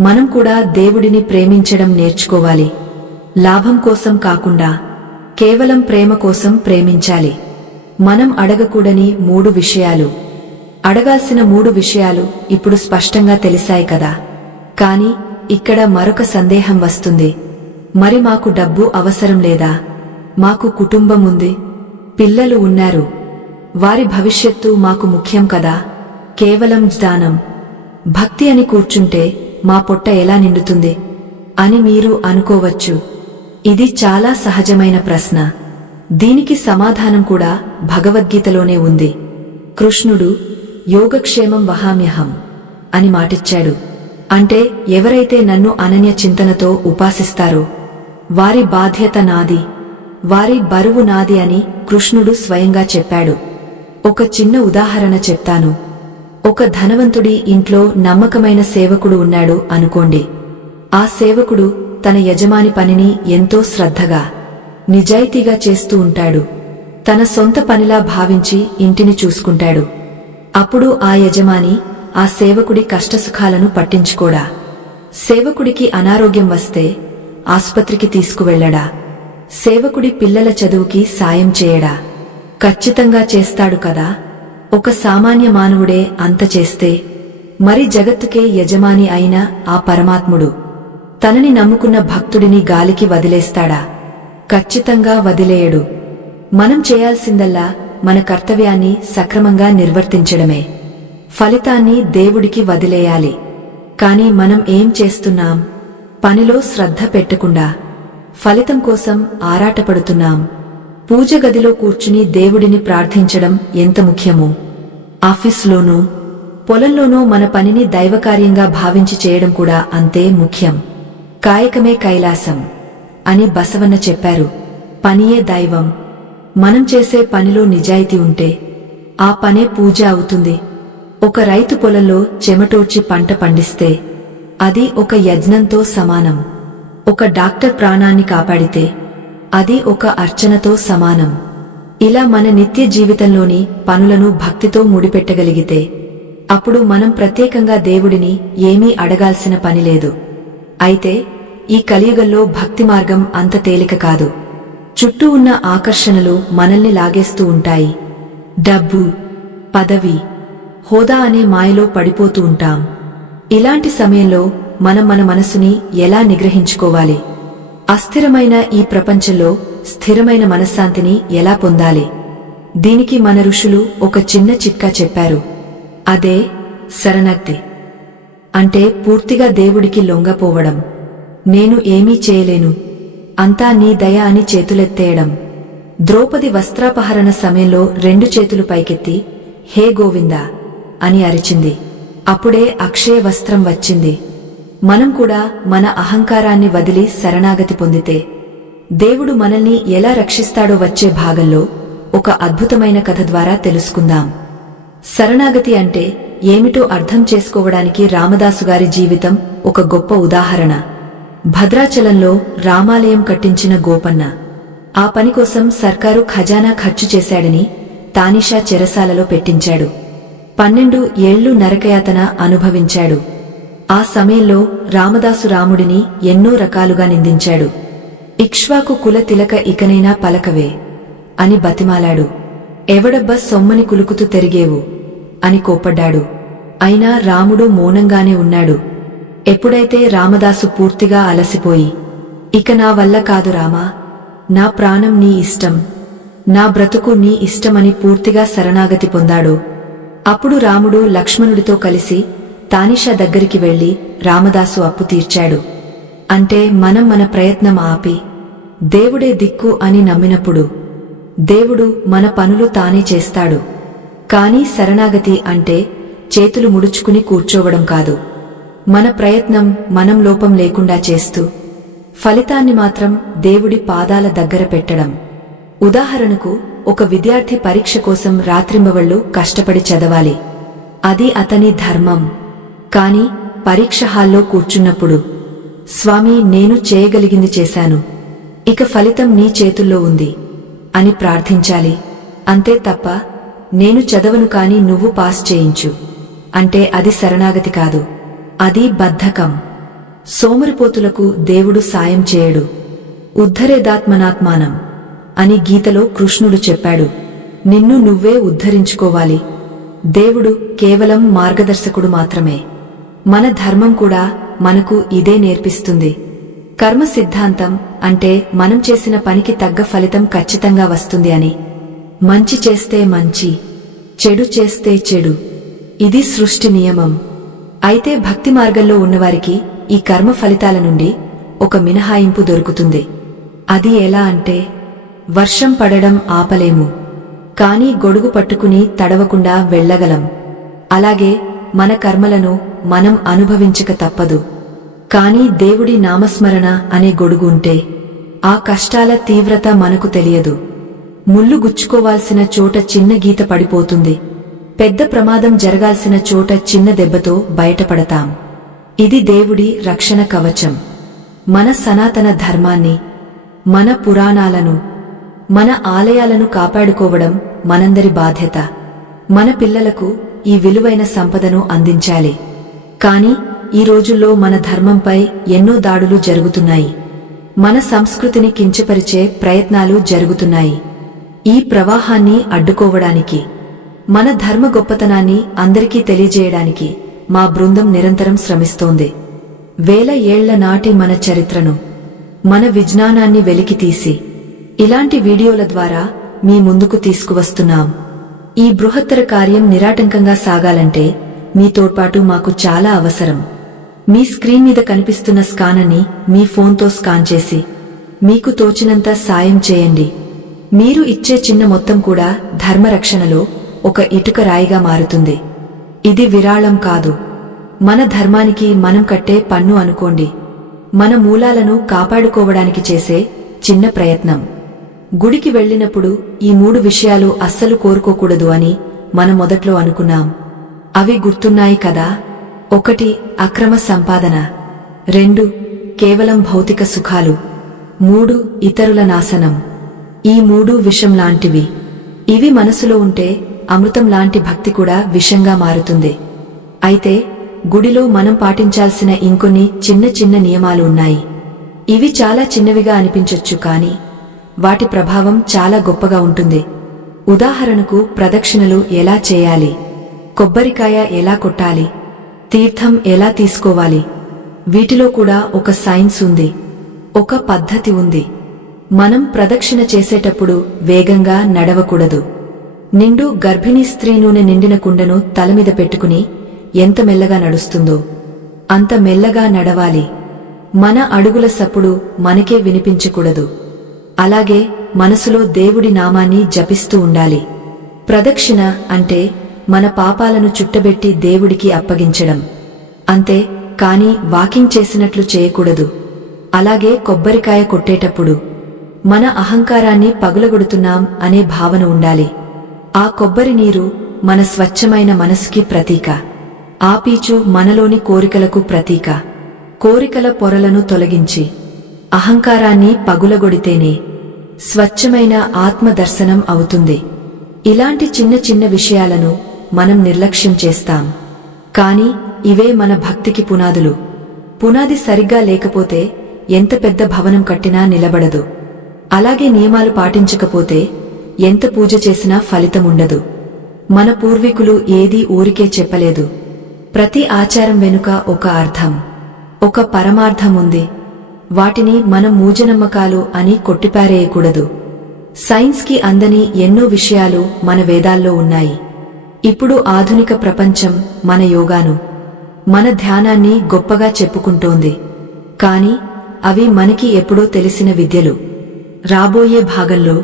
మనం కూడా దేవుడిని ప్రేమించడం నేర్చుకోవాలి. లాభం కోసం కాకుండా కేవలం ప్రేమ కోసం ప్రేమించాలి. మనం అడగకూడని 3 విషయాలు, అడగాల్సిన 3 విషయాలు ఇప్పుడు స్పష్టంగా తెలిసాయి కదా. కాని ఇక్కడ మరొక సందేహం వస్తుంది. మరి మాకు డబ్బు అవసరం లేదా? మాకు కుటుంబం ఉంది, పిల్లలు ఉన్నారు, వారి భవిష్యత్తు మాకు ముఖ్యం కదా. కేవలం జ్ఞానం, భక్తి అని కూర్చుంటే మా పొట్ట ఎలా నిండుతుంది అని మీరు అనుకోవచ్చు. ఇది చాలా సహజమైన ప్రశ్న. దీనికి సమాధానం కూడా భగవద్గీతలోనే ఉంది. కృష్ణుడు యోగక్షేమం వహామ్యహం అని మాటిచ్చాడు. అంటే ఎవరైతే నన్ను అనన్య చింతనతో ఉపాసిస్తారో వారి బాధ్యత నాది, వారి బరువు నాది అని కృష్ణుడు స్వయంగా చెప్పాడు. ఒక చిన్న ఉదాహరణ చెప్తాను. ఒక ధనవంతుడి ఇంట్లో నమ్మకమైన సేవకుడు ఉన్నాడు అనుకోండి. ఆ సేవకుడు తన యజమాని పనిని ఎంతో శ్రద్ధగా, నిజాయితీగా చేస్తూ ఉంటాడు. తన సొంత పనిలా భావించి ఇంటిని చూసుకుంటాడు. అప్పుడు ఆ యజమాని ఆ సేవకుడి కష్టసుఖాలను పట్టించుకోడా? సేవకుడికి అనారోగ్యం వస్తే ఆస్పత్రికి తీసుకువెళ్లడా? సేవకుడి పిల్లల చదువుకి సాయం చేయడా? ఖచ్చితంగా చేస్తాడు కదా. ఒక సామాన్య మానవుడే అంత చేస్తే మరి జగత్తుకే యజమాని అయిన ఆ పరమాత్ముడు తనని నమ్ముకున్న భక్తుడిని గాలికి వదిలేస్తాడా? ఖచ్చితంగా వదిలేయడు. మనం చేయాల్సిందల్లా మన కర్తవ్యాన్ని సక్రమంగా నిర్వర్తించడమే. ఫలితాన్ని దేవుడికి వదిలేయాలి. కాని మనం ఏం చేస్తున్నాం? పనిలో శ్రద్ధ పెట్టకుండా ఫలితం కోసం ఆరాటపడుతున్నాం. పూజ గదిలో కూర్చుని దేవుడిని ప్రార్థించడం ఎంత ముఖ్యమో, ఆఫీసులోనూ పొలంలోనూ మన పనిని దైవకార్యంగా భావించి చేయడం కూడా అంతే ముఖ్యం. కాయకమే కైలాసం అని బసవన్న చెప్పారు. పనియే దైవం. మనం చేసే పనిలో నిజాయితీ ఉంటే ఆ పనే పూజ అవుతుంది. ఒక రైతు పొలంలో చెమటోడ్చి పంట పండిస్తే అది ఒక యజ్ఞంతో సమానం. ఒక డాక్టర్ ప్రాణాన్ని కాపాడితే అది ఒక అర్చనతో సమానం. ఇలా మన నిత్య జీవితంలోని పనులను భక్తితో ముడిపెట్టగలిగితే అప్పుడు మనం ప్రత్యేకంగా దేవుడిని ఏమీ అడగాల్సిన పనిలేదు. అయితే ఈ కలియుగంలో భక్తి మార్గం అంత తేలిక కాదు. చుట్టూ ఉన్న ఆకర్షణలు మనల్ని లాగేస్తూ ఉంటాయి. డబ్బు, పదవి, హోదా అనే మాయలో పడిపోతూ ఉంటాం. ఇలాంటి సమయంలో మనం మన మనసుని ఎలా నిగ్రహించుకోవాలి? అస్థిరమైన ఈ ప్రపంచంలో స్థిరమైన మనశ్శాంతిని ఎలా పొందాలి? దీనికి మన ఋషులు ఒక చిన్న చిట్కా చెప్పారు. అదే శరణాగతి. అంటే పూర్తిగా దేవుడికి లొంగపోవడం. నేను ఏమీ చేయలేను, అంతా నీ దయ అని చేతులెత్తేయడం. ద్రౌపది వస్త్రాపహరణ సమయంలో 2 చేతులు పైకెత్తి హే గోవిందా అని అరిచింది. అప్పుడే అక్షయ వస్త్రం వచ్చింది. మనం కూడా మన అహంకారాన్ని వదిలి శరణాగతి పొందితే దేవుడు మనల్ని ఎలా రక్షిస్తాడో వచ్చే భాగంలో ఒక అద్భుతమైన కథ ద్వారా తెలుసుకుందాం. శరణాగతి అంటే ఏమిటో అర్థం చేసుకోవడానికి రామదాసుగారి జీవితం ఒక గొప్ప ఉదాహరణ. భద్రాచలంలో రామాలయం కట్టించిన గోపన్న ఆ పని కోసం సర్కారు ఖజానా ఖర్చు చేశాడని తానిషా చెరసాలలో పెట్టించాడు. 12 ఏళ్లు నరకయాతన అనుభవించాడు. ఆ సమయంలో రామదాసు రాముడిని ఎన్నో రకాలుగా నిందించాడు. ఇక్ష్వాకు కుల తిలక ఇకనైనా పలకవే అని బతిమాలాడు. ఎవడబ్బ సొమ్మని కులుకుతూ తెరిగేవు అని కోప్పడ్డాడు. అయినా రాముడు మౌనంగానే ఉన్నాడు. ఎప్పుడైతే రామదాసు పూర్తిగా అలసిపోయి ఇక నా వల్ల కాదు రామా, నా ప్రాణం నీ ఇష్టం, నా బ్రతుకు నీ ఇష్టమని పూర్తిగా శరణాగతి పొందాడు. అప్పుడు రాముడు లక్ష్మణుడితో కలిసి తానిషా దగ్గరికి వెళ్లి రామదాసు అప్పు తీర్చాడు. అంటే మనం మన ప్రయత్నం ఆపి దేవుడే దిక్కు అని నమ్మినప్పుడు దేవుడు మన పనులు తానే చేస్తాడు. కానీ శరణాగతి అంటే చేతులు ముడుచుకుని కూర్చోవడం కాదు. మన ప్రయత్నం మనం లోపం లేకుండా చేస్తూ ఫలితాన్ని మాత్రం దేవుడి పాదాల దగ్గర పెట్టడం. ఉదాహరణకు ఒక విద్యార్థి పరీక్ష కోసం రాత్రింబవళ్లు కష్టపడి చదవాలి. అది అతని ధర్మం. కాని పరీక్ష హాల్లో కూర్చున్నప్పుడు స్వామి, నేను చేయగలిగింది చేశాను, ఇక ఫలితం నీ చేతుల్లో ఉంది అని ప్రార్థించాలి. అంతే తప్ప నేను చదవను కాని నువ్వు పాస్ చేయించు అంటే అది శరణాగతి కాదు, అది బద్ధకం. సోమరిపోతులకు దేవుడు సాయం చేయడు. ఉద్ధరేదాత్మనాత్మానం అని గీతలో కృష్ణుడు చెప్పాడు. నిన్ను నువ్వే ఉద్ధరించుకోవాలి. దేవుడు కేవలం మార్గదర్శకుడు మాత్రమే. మన ధర్మం కూడా మనకు ఇదే నేర్పిస్తుంది. కర్మ సిద్ధాంతం అంటే మనం చేసిన పనికి తగ్గ ఫలితం ఖచ్చితంగా వస్తుంది అని. మంచి చేస్తే మంచి, చెడు చేస్తే చెడు. ఇది సృష్టి నియమం. అయితే భక్తి మార్గంలో ఉన్నవారికి ఈ కర్మ ఫలితాల నుండి ఒక మినహాయింపు దొరుకుతుంది. అది ఎలా అంటే, వర్షం పడడం ఆపలేము, కానీ గొడుగు పట్టుకుని తడవకుండా వెళ్ళగలం. అలాగే మన కర్మలను మనం అనుభవించక తప్పదు. కానీ దేవుడి నామస్మరణ అనే గొడుగు ఉంటే ఆ కష్టాల తీవ్రత మనకు తెలియదు. ముళ్ళు గుచ్చుకోవాల్సిన చోట చిన్న గీత పడిపోతుంది. పెద్ద ప్రమాదం జరగాల్సిన చోట చిన్న దెబ్బతో బయటపడతాం. ఇది దేవుడి రక్షణ కవచం. మన సనాతన ధర్మాన్ని, మన పురాణాలను, మన ఆలయాలను కాపాడుకోవడం మనందరి బాధ్యత. మన పిల్లలకు ఈ విలువైన సంపదను అందించాలి. కాని ఈ రోజుల్లో మన ధర్మంపై ఎన్నో దాడులు జరుగుతున్నాయి. మన సంస్కృతిని కించపరిచే ప్రయత్నాలు జరుగుతున్నాయి. ఈ ప్రవాహాన్ని అడ్డుకోవడానికి, మన ధర్మ గొప్పతనాన్ని అందరికీ తెలియజేయడానికి మా బృందం నిరంతరం శ్రమిస్తోంది. వేల ఏళ్ల నాటి మన చరిత్రను, మన విజ్ఞానాన్ని వెలికితీసి ఇలాంటి వీడియోల ద్వారా మీ ముందుకు తీసుకువస్తున్నాం. ఈ బృహత్తర కార్యం నిరాటంకంగా సాగాలంటే మీ తోడ్పాటు మాకు చాలా అవసరం. మీ స్క్రీన్ మీద కనిపిస్తున్న స్కానర్ని మీ ఫోన్తో స్కాన్ చేసి మీకు తోచినంత సాయం చేయండి. మీరు ఇచ్చే చిన్న మొత్తం కూడా ధర్మరక్షణలో ఒక ఇటుక రాయిగా మారుతుంది. ఇది విరాళం కాదు, మన ధర్మానికి మనం కట్టే పన్ను అనుకోండి. మన మూలాలను కాపాడుకోవడానికి చేసే చిన్న ప్రయత్నం. గుడికి వెళ్ళినప్పుడు ఈ 3 విషయాలు అస్సలు కోరుకోకూడదు అని మనం మొదట్లో అనుకున్నాం. అవి గుర్తున్నాయి కదా? 1 అక్రమ సంపాదన, 2 కేవలం భౌతిక సుఖాలు, 3 ఇతరుల నాశనం. ఈ 3 విషం లాంటివి. ఇవి మనసులో ఉంటే అమృతం లాంటి భక్తి కూడా విషంగా మారుతుంది. అయితే గుడిలో మనం పాటించాల్సిన ఇంకొన్ని చిన్న చిన్న నియమాలు ఉన్నాయి. ఇవి చాలా చిన్నవిగా అనిపించొచ్చు, కానీ వాటి ప్రభావం చాలా గొప్పగా ఉంటుంది. ఉదాహరణకు ప్రదక్షిణలు ఎలా చేయాలి, కొబ్బరికాయ ఎలా కొట్టాలి, తీర్థం ఎలా తీసుకోవాలి. వీటిలో కూడా ఒక సైన్స్ ఉంది, ఒక పద్ధతి ఉంది. మనం ప్రదక్షిణ చేసేటప్పుడు వేగంగా నడవకూడదు. నిండు గర్భిణీ స్త్రీ నూనె నిండిన కుండను తలమీద పెట్టుకుని ఎంత మెల్లగా నడుస్తుందో అంత మెల్లగా నడవాలి. మన అడుగుల సప్పుడు మనకే వినిపించకూడదు. అలాగే మనసులో దేవుడి నామాన్ని జపిస్తూ ఉండాలి. ప్రదక్షిణ అంటే మన పాపాలను చుట్టబెట్టి దేవుడికి అప్పగించడం అంతే, కాని వాకింగ్ చేసినట్లు చేయకూడదు. అలాగే కొబ్బరికాయ కొట్టేటప్పుడు మన అహంకారాన్ని పగులగొడుతున్నాం అనే భావన ఉండాలి. ఆ కొబ్బరి నీరు మన స్వచ్ఛమైన మనసుకి ప్రతీక. ఆ పీచు మనలోని కోరికలకు ప్రతీక. కోరికల పొరలను తొలగించి అహంకారాన్ని పగులగొడితేనే స్వచ్ఛమైన ఆత్మదర్శనం అవుతుంది. ఇలాంటి చిన్న చిన్న విషయాలను మనం నిర్లక్ష్యం చేస్తాం, కాని ఇవే మన భక్తికి పునాదులు. పునాది సరిగ్గా లేకపోతే ఎంత పెద్ద భవనం కట్టినా నిలబడదు. అలాగే నియమాలు పాటించకపోతే ఎంత పూజ చేసినా ఫలితముండదు. మన పూర్వీకులు ఏదీ ఊరికే చెప్పలేదు. ప్రతి ఆచారం వెనుక ఒక అర్థం, ఒక పరమార్థం ఉంది. వాటిని మనం మూఢనమ్మకాలు అని కొట్టిపారేయకూడదు. సైన్స్ కి అందని ఎన్నో విషయాలు మన వేదాల్లో ఉన్నాయి. ఇప్పుడు ఆధునిక ప్రపంచం మన యోగాను, మన ధ్యానాన్ని గొప్పగా చెప్పుకుంటోంది. కాని అవి మనకి ఎప్పుడో తెలిసిన విద్యలు. రాబోయే భాగంలో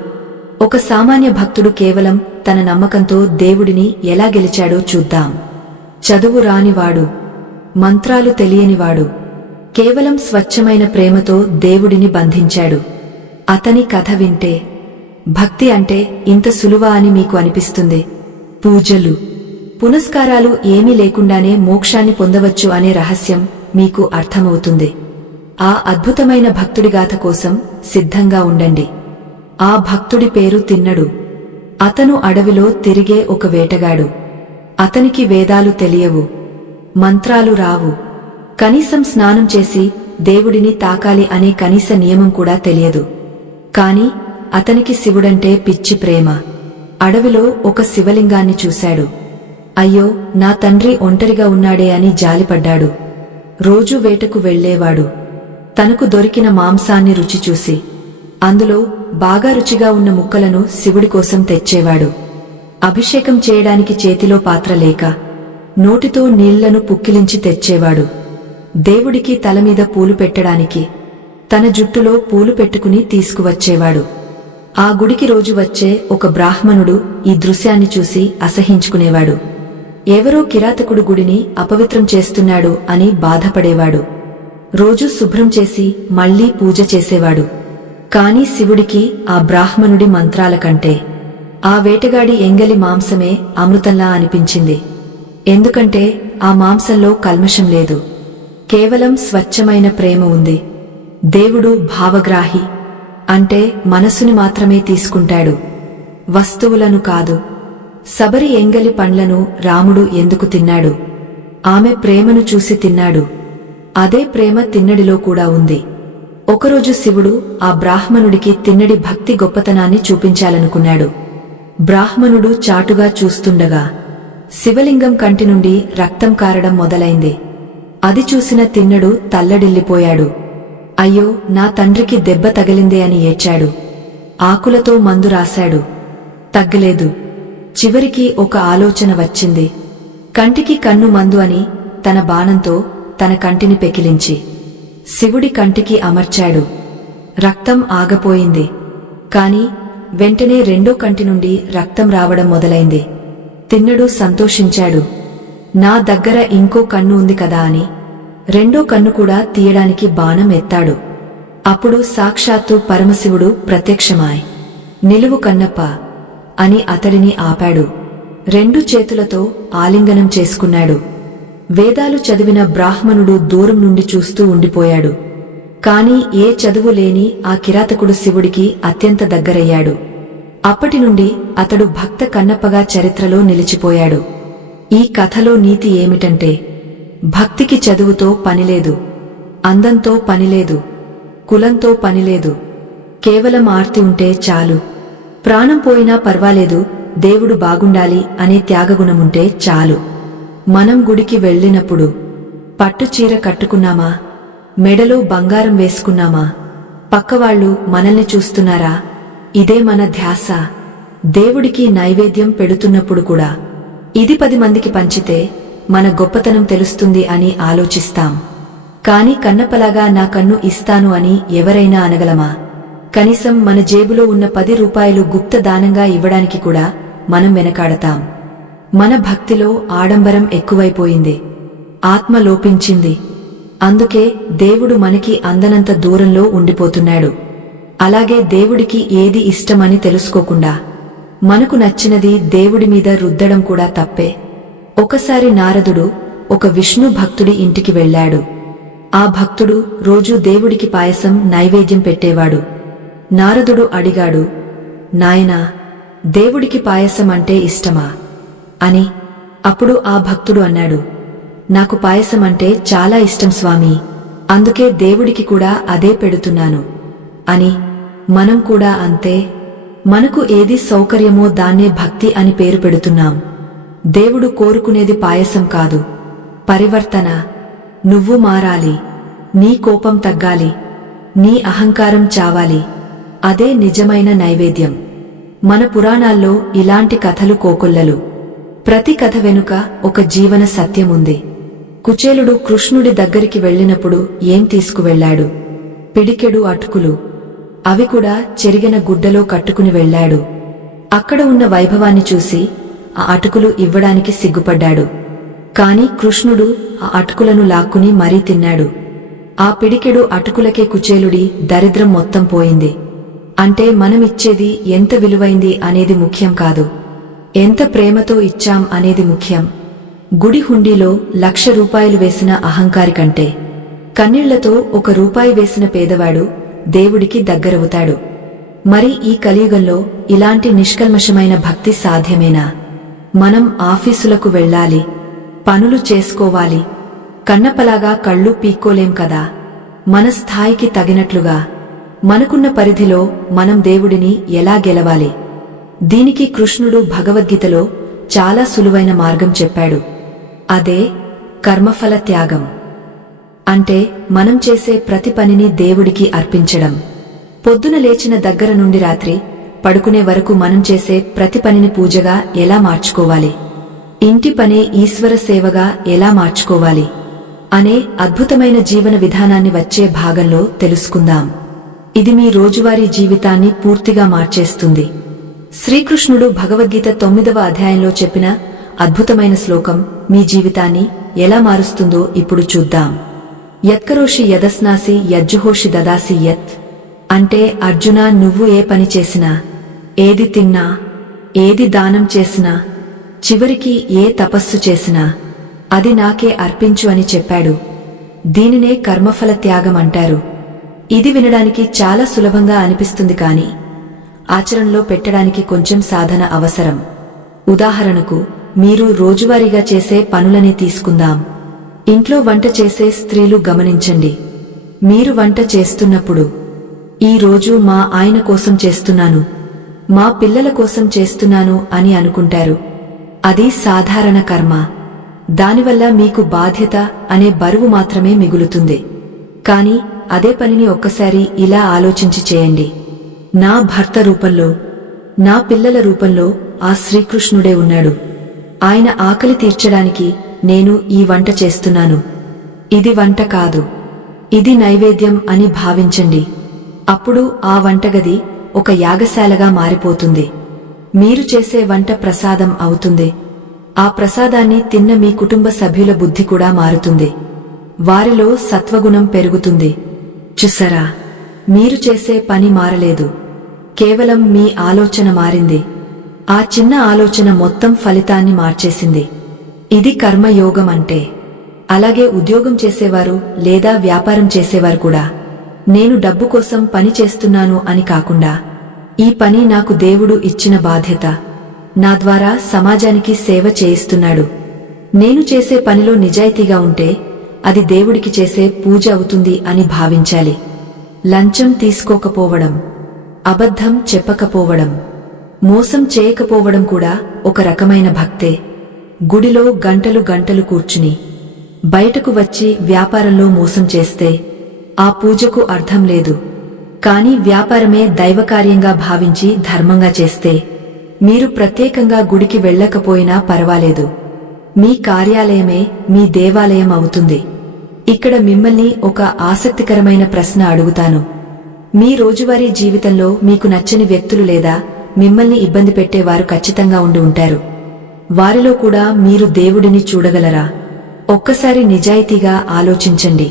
ఒక సామాన్య భక్తుడు కేవలం తన నమ్మకంతో దేవుడిని ఎలా గెలిచాడో చూద్దాం. చదువు రానివాడు, మంత్రాలు తెలియనివాడు కేవలం స్వచ్ఛమైన ప్రేమతో దేవుడిని బంధించాడు. అతని కథ వింటే భక్తి అంటే ఇంత సులువా అని మీకు అనిపిస్తుంది. పూజలు, పునస్కారాలు ఏమీ లేకుండానే మోక్షాన్ని పొందవచ్చు అనే రహస్యం మీకు అర్థమవుతుంది. ఆ అద్భుతమైన భక్తుడి గాథ కోసం సిద్ధంగా ఉండండి. ఆ భక్తుడి పేరు తిన్నడు. అతను అడవిలో తిరిగే ఒక వేటగాడు. అతనికి వేదాలు తెలియవు, మంత్రాలు రావు, కనీసం స్నానం చేసి దేవుడిని తాకాలి అనే కనీస నియమం కూడా తెలియదు. కాని అతనికి శివుడంటే పిచ్చి ప్రేమ. అడవిలో ఒక శివలింగాన్ని చూశాడు. అయ్యో, నా తండ్రి ఒంటరిగా ఉన్నాడే అని జాలిపడ్డాడు. రోజూ వేటకు వెళ్లేవాడు. తనకు దొరికిన మాంసాన్ని రుచి చూసి అందులో బాగా రుచిగా ఉన్న ముక్కలను శివుడి కోసం తెచ్చేవాడు. అభిషేకం చేయడానికి చేతిలో పాత్ర లేక నోటితో నీళ్లను పుక్కిలించి తెచ్చేవాడు. దేవుడికి తలమీద పూలు పెట్టడానికి తన జుట్టులో పూలు పెట్టుకుని తీసుకువచ్చేవాడు. ఆ గుడికి రోజు వచ్చే ఒక బ్రాహ్మణుడు ఈ దృశ్యాన్ని చూసి అసహించుకునేవాడు. ఎవరో కిరాతకుడు గుడిని అపవిత్రం చేస్తున్నాడు అని బాధపడేవాడు. రోజూ శుభ్రం చేసి మళ్లీ పూజ చేసేవాడు. కాని శివుడికి ఆ బ్రాహ్మణుడి మంత్రాల కంటే ఆ వేటగాడి ఎంగలి మాంసమే అమృతంలా అనిపించింది. ఎందుకంటే ఆ మాంసంలో కల్మషం లేదు, కేవలం స్వచ్ఛమైన ప్రేమ ఉంది. దేవుడు భావగ్రాహి, అంటే మనసుని మాత్రమే తీసుకుంటాడు, వస్తువులను కాదు. శబరి ఎంగలి పండ్లను రాముడు ఎందుకు తిన్నాడు? ఆమె ప్రేమను చూసి తిన్నాడు. అదే ప్రేమ తిన్నడిలో కూడా ఉంది. ఒకరోజు శివుడు ఆ బ్రాహ్మణుడికి తిన్నడి భక్తి గొప్పతనాన్ని చూపించాలనుకున్నాడు. బ్రాహ్మణుడు చాటుగా చూస్తుండగా శివలింగం కంటి నుండి రక్తం కారడం మొదలైంది. అది చూసిన తిన్నడు తల్లడిల్లిపోయాడు. అయ్యో, నా తండ్రికి దెబ్బ తగిలిందే అని ఏడ్చాడు. ఆకులతో మందు రాశాడు, తగ్గలేదు. చివరికి ఒక ఆలోచన వచ్చింది. కంటికి కన్ను మందు అని తన బాణంతో తన కంటిని పెకిలించి శివుడి కంటికి అమర్చాడు. రక్తం ఆగపోయింది. కాని వెంటనే రెండో కంటి నుండి రక్తం రావడం మొదలైంది. తిన్నడు సంతోషించాడు. నా దగ్గర ఇంకో కన్ను ఉంది కదా అని రెండో కన్ను కూడా తీయడానికి బాణం ఎత్తాడు. అప్పుడు సాక్షాత్తు పరమశివుడు ప్రత్యక్షమాయ్, నిలువు కన్నప్ప అని అతడిని ఆపాడు. రెండు చేతులతో ఆలింగనం చేసుకున్నాడు. వేదాలు చదివిన బ్రాహ్మణుడు దూరం నుండి చూస్తూ ఉండిపోయాడు. కాని ఏ చదువు లేని ఆ కిరాతకుడు శివుడికి అత్యంత దగ్గరయ్యాడు. అప్పటినుండి అతడు భక్త కన్నప్పగా చరిత్రలో నిలిచిపోయాడు. ఈ కథలో నీతి ఏమిటంటే, భక్తికి చదువుతో పనిలేదు, అందంతో పనిలేదు, కులంతో పనిలేదు. కేవలం ఆర్తి ఉంటే చాలు. ప్రాణం పోయినా పర్వాలేదు, దేవుడు బాగుండాలి అనే త్యాగగుణముంటే చాలు. మనం గుడికి వెళ్ళినప్పుడు పట్టుచీర కట్టుకున్నామా, మెడలో బంగారం వేసుకున్నామా, పక్కవాళ్లు మనల్ని చూస్తున్నారా, ఇదే మన ధ్యాస. దేవుడికి నైవేద్యం పెడుతున్నప్పుడు కూడా ఇది 10 మందికి పంచితే మన గొప్పతనం తెలుస్తుంది అని ఆలోచిస్తాం. కాని కన్నప్పలాగా నా కన్ను ఇస్తాను అని ఎవరైనా అనగలమా? కనీసం మన జేబులో ఉన్న 10 రూపాయలు గుప్త దానంగా ఇవ్వడానికి కూడా మనం వెనకాడతాం. మన భక్తిలో ఆడంబరం ఎక్కువైపోయింది, ఆత్మ లోపించింది. అందుకే దేవుడు మనకి అందనంత దూరంలో ఉండిపోతున్నాడు. అలాగే దేవుడికి ఏది ఇష్టమని తెలుసుకోకుండా మనకు నచ్చినది దేవుడి మీద రుద్దడం కూడా తప్పే. ఒకసారి నారదుడు ఒక విష్ణు భక్తుడి ఇంటికి వెళ్ళాడు. ఆ భక్తుడు రోజూ దేవుడికి పాయసం నైవేద్యం పెట్టేవాడు. నారదుడు అడిగాడు, నాయనా, దేవుడికి పాయసం అంటే ఇష్టమా అని. అప్పుడు ఆ భక్తుడు అన్నాడు, నాకు పాయసం అంటే చాలా ఇష్టం స్వామీ, అందుకే దేవుడికి కూడా అదే పెడుతున్నాను అని. మనం కూడా అంతే. మనకు ఏది సౌకర్యమో దాన్నే భక్తి అని పేరు పెడుతున్నాం. దేవుడు కోరుకునేది పాయసం కాదు, పరివర్తన. నువ్వు మారాలి, నీ కోపం తగ్గాలి, నీ అహంకారం చావాలి. అదే నిజమైన నైవేద్యం. మన పురాణాల్లో ఇలాంటి కథలు కోకొల్లలు. ప్రతి కథ వెనుక ఒక జీవన సత్యముంది. కుచేలుడు కృష్ణుడి దగ్గరికి వెళ్ళినప్పుడు ఏం తీసుకువెళ్లాడు? పిడికెడు అటుకులు. అవి కూడా చెరిగిన గుడ్డలో కట్టుకుని వెళ్లాడు. అక్కడ ఉన్న వైభవాన్ని చూసి ఆ అటుకులు ఇవ్వడానికి సిగ్గుపడ్డాడు. కాని కృష్ణుడు ఆ అటుకులను లాక్కుని మరీ తిన్నాడు. ఆ పిడికెడు అటుకులకే కుచేలుడి దరిద్రం మొత్తం పోయింది. అంటే మనమిచ్చేది ఎంత విలువైంది అనేది ముఖ్యం కాదు, ఎంత ప్రేమతో ఇచ్చాం అనేది ముఖ్యం. గుడి హుండీలో 1,00,000 రూపాయలు వేసిన అహంకారి కంటే కన్నీళ్లతో 1 రూపాయి వేసిన పేదవాడు దేవుడికి దగ్గరవుతాడు. మరి ఈ కలియుగంలో ఇలాంటి నిష్కల్మషమైన భక్తి సాధ్యమేనా? మనం ఆఫీసులకు వెళ్ళాలి, పనులు చేసుకోవాలి, కన్నప్పలాగా కళ్ళు పీక్కోలేం కదా. మన స్థాయికి తగినట్లుగా మనకున్న పరిధిలో మనం దేవుడిని ఎలా గెలవాలి? దీనికి కృష్ణుడు భగవద్గీతలో చాలా సులువైన మార్గం చెప్పాడు. అదే కర్మఫల త్యాగం. అంటే మనం చేసే ప్రతి పనిని దేవుడికి అర్పించడం. పొద్దున లేచిన దగ్గర నుండి రాత్రి పడుకునే వరకు మనం చేసే ప్రతి పనిని పూజగా ఎలా మార్చుకోవాలి, ఇంటి పనే ఈశ్వర సేవగా ఎలా మార్చుకోవాలి అనే అద్భుతమైన జీవన విధానాన్ని వచ్చే భాగంలో తెలుసుకుందాం. ఇది మీ రోజువారీ జీవితాన్ని పూర్తిగా మార్చేస్తుంది. శ్రీకృష్ణుడు భగవద్గీత 9వ అధ్యాయంలో చెప్పిన అద్భుతమైన శ్లోకం మీ జీవితాన్ని ఎలా మారుస్తుందో ఇప్పుడు చూద్దాం. యత్కరోషి యదస్నాసి యజ్జుహోషి దదాసి యత్. అంటే అర్జునా, నువ్వు ఏ పని చేసినా, ఏది తిన్నా, ఏది దానం చేసినా, చివరికి ఏ తపస్సు చేసినా అది నాకే అర్పించు అని చెప్పాడు. దీనినే కర్మఫల త్యాగం అంటారు. ఇది వినడానికి చాలా సులభంగా అనిపిస్తుంది, కానీ ఆచరణలో పెట్టడానికి కొంచెం సాధన అవసరం. ఉదాహరణకు మీరు రోజువారీగా చేసే పనులని తీసుకుందాం. ఇంట్లో వంట చేసే స్త్రీలు గమనించండి. మీరు వంట చేస్తున్నప్పుడు, ఈ రోజు మా ఆయన కోసం చేస్తున్నాను, మా పిల్లల కోసం చేస్తున్నాను అని అనుకుంటారు. అది సాధారణ కర్మ. దానివల్ల మీకు బాధ్యత అనే బరువు మాత్రమే మిగులుతుంది. కాని అదే పనిని ఒక్కసారి ఇలా ఆలోచించి చేయండి. నా భర్త రూపంలో, నా పిల్లల రూపంలో ఆ శ్రీకృష్ణుడే ఉన్నాడు. ఆయన ఆకలి తీర్చడానికి నేను ఈ వంట చేస్తున్నాను. ఇది వంట కాదు, ఇది నైవేద్యం అని భావించండి. అప్పుడు ఆ వంటగది ఒక యాగశాలగా మారిపోతుంది. మీరు చేసే వంట ప్రసాదం అవుతుంది. ఆ ప్రసాదాన్ని తిన్న మీ కుటుంబ సభ్యుల బుద్ధి కూడా మారుతుంది. వారిలో సత్వగుణం పెరుగుతుంది. చూసారా, మీరు చేసే పని మారలేదు, కేవలం మీ ఆలోచన మారింది. ఆ చిన్న ఆలోచన మొత్తం ఫలితాన్ని మార్చేసింది. ఇది కర్మయోగం అంటే. అలాగే ఉద్యోగం చేసేవారు లేదా వ్యాపారం చేసేవారు కూడా నేను డబ్బు కోసం పని చేస్తున్నాను అని కాకుండా, ఈ పని నాకు దేవుడు ఇచ్చిన బాధ్యత, నా ద్వారా సమాజానికి సేవ చేయిస్తున్నాడు, నేను చేసే పనిలో నిజాయితీగా ఉంటే అది దేవుడికి చేసే పూజ అవుతుంది అని భావించాలి. లంచం తీసుకోకపోవడం, అబద్ధం చెప్పకపోవడం, మోసం చేయకపోవడం కూడా ఒక రకమైన భక్తే. గుడిలో గంటలు గంటలు కూర్చుని బయటకు వచ్చి వ్యాపారంలో మోసం చేస్తే ఆ పూజకు అర్థం లేదు. కాని వ్యాపారమే దైవకార్యంగా భావించి ధర్మంగా చేస్తే మీరు ప్రత్యేకంగా గుడికి వెళ్ళకపోయినా పర్వాలేదు. మీ కార్యాలయమే మీ దేవాలయం అవుతుంది. ఇక్కడ మిమ్మల్ని ఒక ఆసక్తికరమైన ప్రశ్న అడుగుతాను. మీ రోజువారీ జీవితంలో మీకు నచ్చని వ్యక్తులు లేదా మిమ్మల్ని ఇబ్బంది పెట్టేవారు ఖచ్చితంగా ఉండి ఉంటారు. వారిలో కూడా మీరు దేవుడిని చూడగలరా? ఒక్కసారి నిజాయితీగా ఆలోచించండి.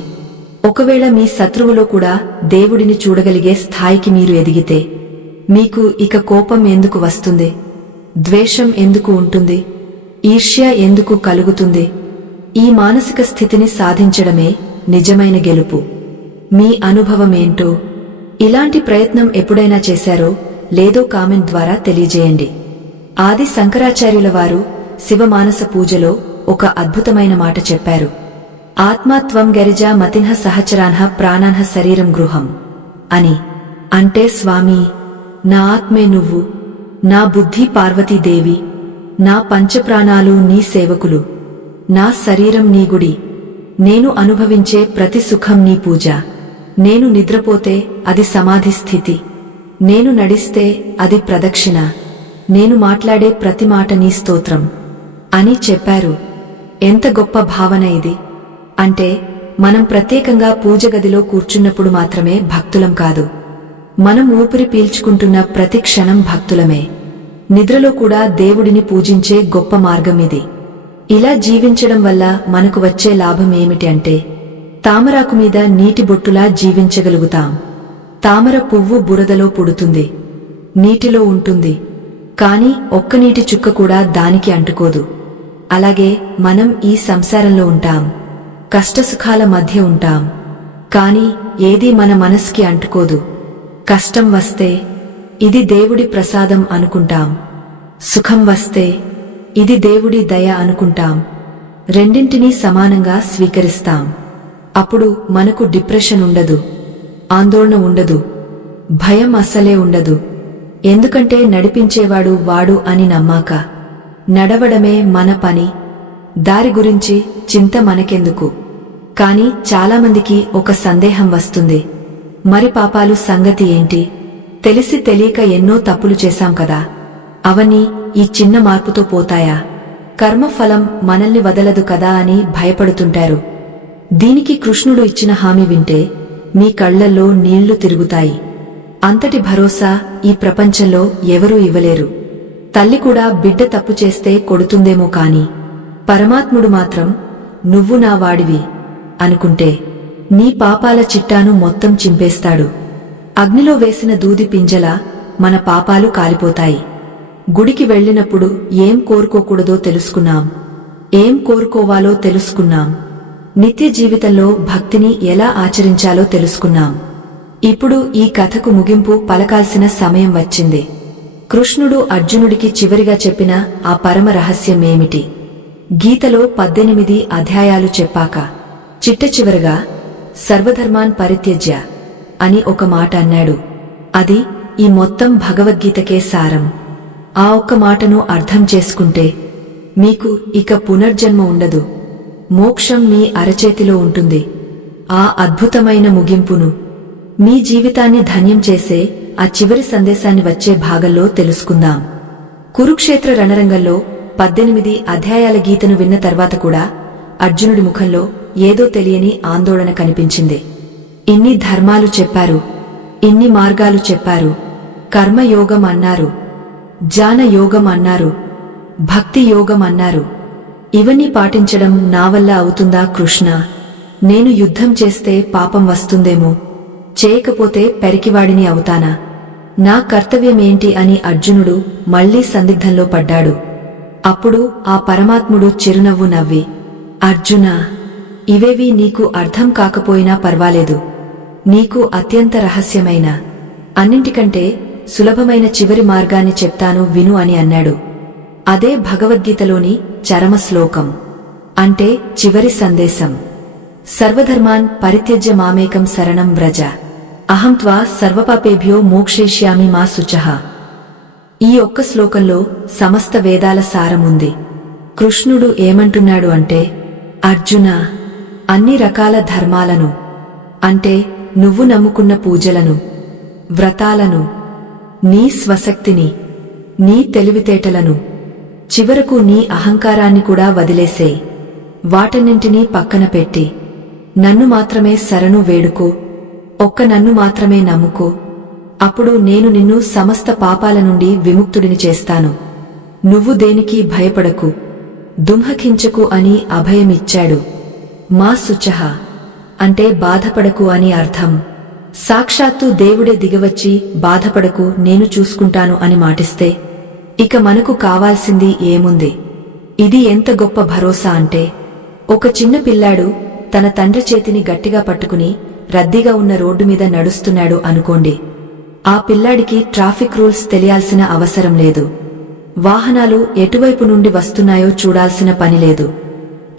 ఒకవేళ మీ శత్రువులో కూడా దేవుడిని చూడగలిగే స్థాయికి మీరు ఎదిగితే మీకు ఇక కోపం ఎందుకు వస్తుంది? ద్వేషం ఎందుకు ఉంటుంది? ఈర్ష్య ఎందుకు కలుగుతుంది? ఈ మానసిక స్థితిని సాధించడమే నిజమైన గెలుపు. మీ అనుభవమేంటో, ఇలాంటి ప్రయత్నం ఎప్పుడైనా చేశారో లేదో కామెంట్ ద్వారా తెలియజేయండి. ఆది శంకరాచార్యుల వారు శివమానస పూజలో ఒక అద్భుతమైన మాట చెప్పారు. ఆత్మాత్వం గరిజా మతిన్హ సహచరాన్హ ప్రాణాన్హ శరీరం గృహం అని. అంటే స్వామీ, నా ఆత్మే నువ్వు, నా బుద్ధి పార్వతీదేవి, నా పంచప్రాణాలు నీ సేవకులు, నా శరీరం నీ గుడి, నేను అనుభవించే ప్రతి సుఖం నీ పూజ, నేను నిద్రపోతే అది సమాధి స్థితి, నేను నడిస్తే అది ప్రదక్షిణ, నేను మాట్లాడే ప్రతి మాట నీ స్తోత్రం అని చెప్పారు. ఎంత గొప్ప భావన ఇది! అంటే మనం ప్రత్యేకంగా పూజగదిలో కూర్చున్నప్పుడు మాత్రమే భక్తులం కాదు, మనం ఊపిరి పీల్చుకుంటున్న ప్రతి క్షణం భక్తులమే. నిద్రలో కూడా దేవుడిని పూజించే గొప్ప మార్గం ఇది. ఇలా జీవించడం వల్ల మనకు వచ్చే లాభం ఏమిటి అంటే, తామరాకు మీద నీటి బొట్టులా జీవించగలుగుతాం. తామర పువ్వు బురదలో పుడుతుంది, నీటిలో ఉంటుంది, కాని ఒక్క నీటి చుక్క కూడా దానికి అంటుకోదు. అలాగే మనం ఈ సంసారంలో ఉంటాం, కష్టసుఖాల మధ్య ఉంటాం, కాని ఏదీ మన మనసుకి అంటుకోదు. కష్టం వస్తే, ఇది దేవుడి ప్రసాదం అనుకుంటాం. సుఖం వస్తే ఇది దేవుడి దయ అనుకుంటాం. రెండింటినీ సమానంగా స్వీకరిస్తాం. అప్పుడు మనకు డిప్రెషన్ ఉండదు, ఆందోళన ఉండదు, భయం అస్సలే ఉండదు. ఎందుకంటే నడిపించేవాడు వాడు అని నమ్మాక నడవడమే మన పని. దారి గురించి చింత మనకెందుకు. కాని చాలామందికి ఒక సందేహం వస్తుంది, మరి పాపాలు సంగతి ఏంటి? తెలిసి తెలియక ఎన్నో తప్పులు చేశాం కదా, అవన్నీ ఈ చిన్న మార్పుతో పోతాయా? కర్మఫలం మనల్ని వదలదు కదా అని భయపడుతుంటారు. దీనికి కృష్ణుడు ఇచ్చిన హామీ వింటే మీ కళ్లల్లో నీళ్లు తిరుగుతాయి. అంతటి భరోసా ఈ ప్రపంచంలో ఎవరూ ఇవ్వలేరు. తల్లి కూడా బిడ్డ తప్పు చేస్తే కొడుతుందేమో కాని పరమాత్ముడు మాత్రం నువ్వు నా వాడివి అనుకుంటే నీ పాపాల చిట్టాను మొత్తం చింపేస్తాడు. అగ్నిలో వేసిన దూది పింజలా మన పాపాలు కాలిపోతాయి. గుడికి వెళ్ళినప్పుడు ఏం కోరుకోకూడదో తెలుసుకున్నాం, ఏం కోరుకోవాలో తెలుసుకున్నాం. నిత్య జీవితంలో భక్తిని ఎలా ఆచరించాలో తెలుసుకున్నాం. ఇప్పుడు ఈ కథకు ముగింపు పలకాల్సిన సమయం వచ్చింది. కృష్ణుడు అర్జునుడికి చివరిగా చెప్పిన ఆ పరమ రహస్యమేమిటి? గీతలో 18 అధ్యాయాలు చెప్పాక చిట్టచివరగా సర్వధర్మాన్ పరిత్యజ్య అని ఒక మాట అన్నాడు. అది ఈ మొత్తం భగవద్గీతకే సారం. ఆ ఒక్క మాటను అర్థం చేసుకుంటే మీకు ఇక పునర్జన్మ ఉండదు, మోక్షం మీ అరచేతిలో ఉంటుంది. ఆ అద్భుతమైన ముగింపును, మీ జీవితాన్ని ధన్యం చేసే ఆ చివరి సందేశాన్ని వచ్చే భాగంలో తెలుసుకుందాం. కురుక్షేత్ర రణరంగంలో 18 అధ్యాయాల గీతను విన్న తర్వాత కూడా అర్జునుడి ముఖంలో ఏదో తెలియని ఆందోళన కనిపించింది. ఇన్ని ధర్మాలు చెప్పారు, ఇన్ని మార్గాలు చెప్పారు, కర్మయోగం అన్నారు, జ్ఞాన యోగం అన్నారు, భక్తి యోగం అన్నారు. ఇవన్నీ పాటించడం నా వల్ల అవుతుందా కృష్ణ? నేను యుద్ధం చేస్తే పాపం వస్తుందేమో, చేయకపోతే పెరికివాడిని అవుతానా? నా కర్తవ్యమేంటి అని అర్జునుడు మళ్లీ సందిగ్ధంలో పడ్డాడు. అప్పుడు ఆ పరమాత్ముడు చిరునవ్వు నవ్వి, అర్జునా, ఇవేవి నీకు అర్థం కాకపోయినా పర్వాలేదు. నీకు అత్యంత రహస్యమైన, అన్నింటికంటే సులభమైన చివరి మార్గాన్ని చెప్తాను విను అని అన్నాడు. అదే భగవద్గీతలోని చరమ శ్లోకం, అంటే చివరి సందేశం. సర్వధర్మాన్ పరిత్యజ్య మామేకం శరణం వ్రజ, అహం త్వా సర్వపాపేభ్యో మోక్షయిష్యామి మా శుచః. ఈ ఒక్క శ్లోకంలో సమస్త వేదాల సారముంది. కృష్ణుడు ఏమంటున్నాడు అంటే, అర్జునా, అన్ని రకాల ధర్మాలను, అంటే నువ్వు నమ్ముకున్న పూజలను, వ్రతాలను, నీ స్వశక్తిని, నీ తెలివితేటలను, చివరకు నీ అహంకారాన్ని కూడా వదిలేసేయ్. వాటన్నింటినీ పక్కన పెట్టి నన్ను మాత్రమే శరణు వేడుకో, ఒక్క నన్ను మాత్రమే నమ్ముకో. అప్పుడు నేను నిన్ను సమస్త పాపాల నుండి విముక్తుడిని చేస్తాను. నువ్వు దేనికి భయపడకు, దుంహకించకు అని అభయమిచ్చాడు. మా శుచః అంటే బాధపడకు అని అర్థం. సాక్షాత్తు దేవుడే దిగవచ్చి బాధపడకు, నేను చూసుకుంటాను అని మాటిస్తే ఇక మనకు కావాల్సింది ఏముంది? ఇది ఎంత గొప్ప భరోసా అంటే, ఒక చిన్న పిల్లాడు తన తండ్రి చేతిని గట్టిగా పట్టుకుని రద్దీగా ఉన్న రోడ్డు మీద నడుస్తున్నాడు అనుకోండి. ఆ పిల్లాడికి ట్రాఫిక్ రూల్స్ తెలియాల్సిన అవసరం లేదు, వాహనాలు ఎటువైపు నుండి వస్తున్నాయో చూడాల్సిన పనిలేదు.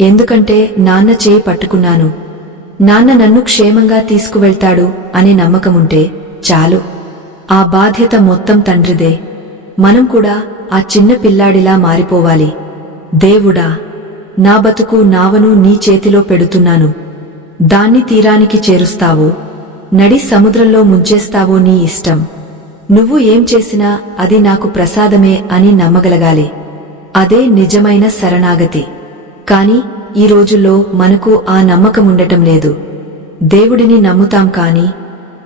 ఎందుకంటే నాన్న చేయి పట్టుకున్నాను, నాన్న నన్ను క్షేమంగా తీసుకువెళ్తాడు అనే నమ్మకముంటే చాలు. ఆ బాధ్యత మొత్తం తండ్రిదే. మనం కూడా ఆ చిన్న పిల్లాడిలా మారిపోవాలి. దేవుడా, నా బతుకు నావను నీ చేతిలో పెడుతున్నాను. దాన్ని తీరానికి చేరుస్తావో, నడి సముద్రంలో ముంచేస్తావో నీ ఇష్టం. నువ్వు ఏం చేసినా అది నాకు ప్రసాదమే అని నమ్మగలగాలి. అదే నిజమైన శరణాగతి. కాని ఈ రోజుల్లో మనకు ఆ నమ్మకముండటం లేదు. దేవుడిని నమ్ముతాం కాని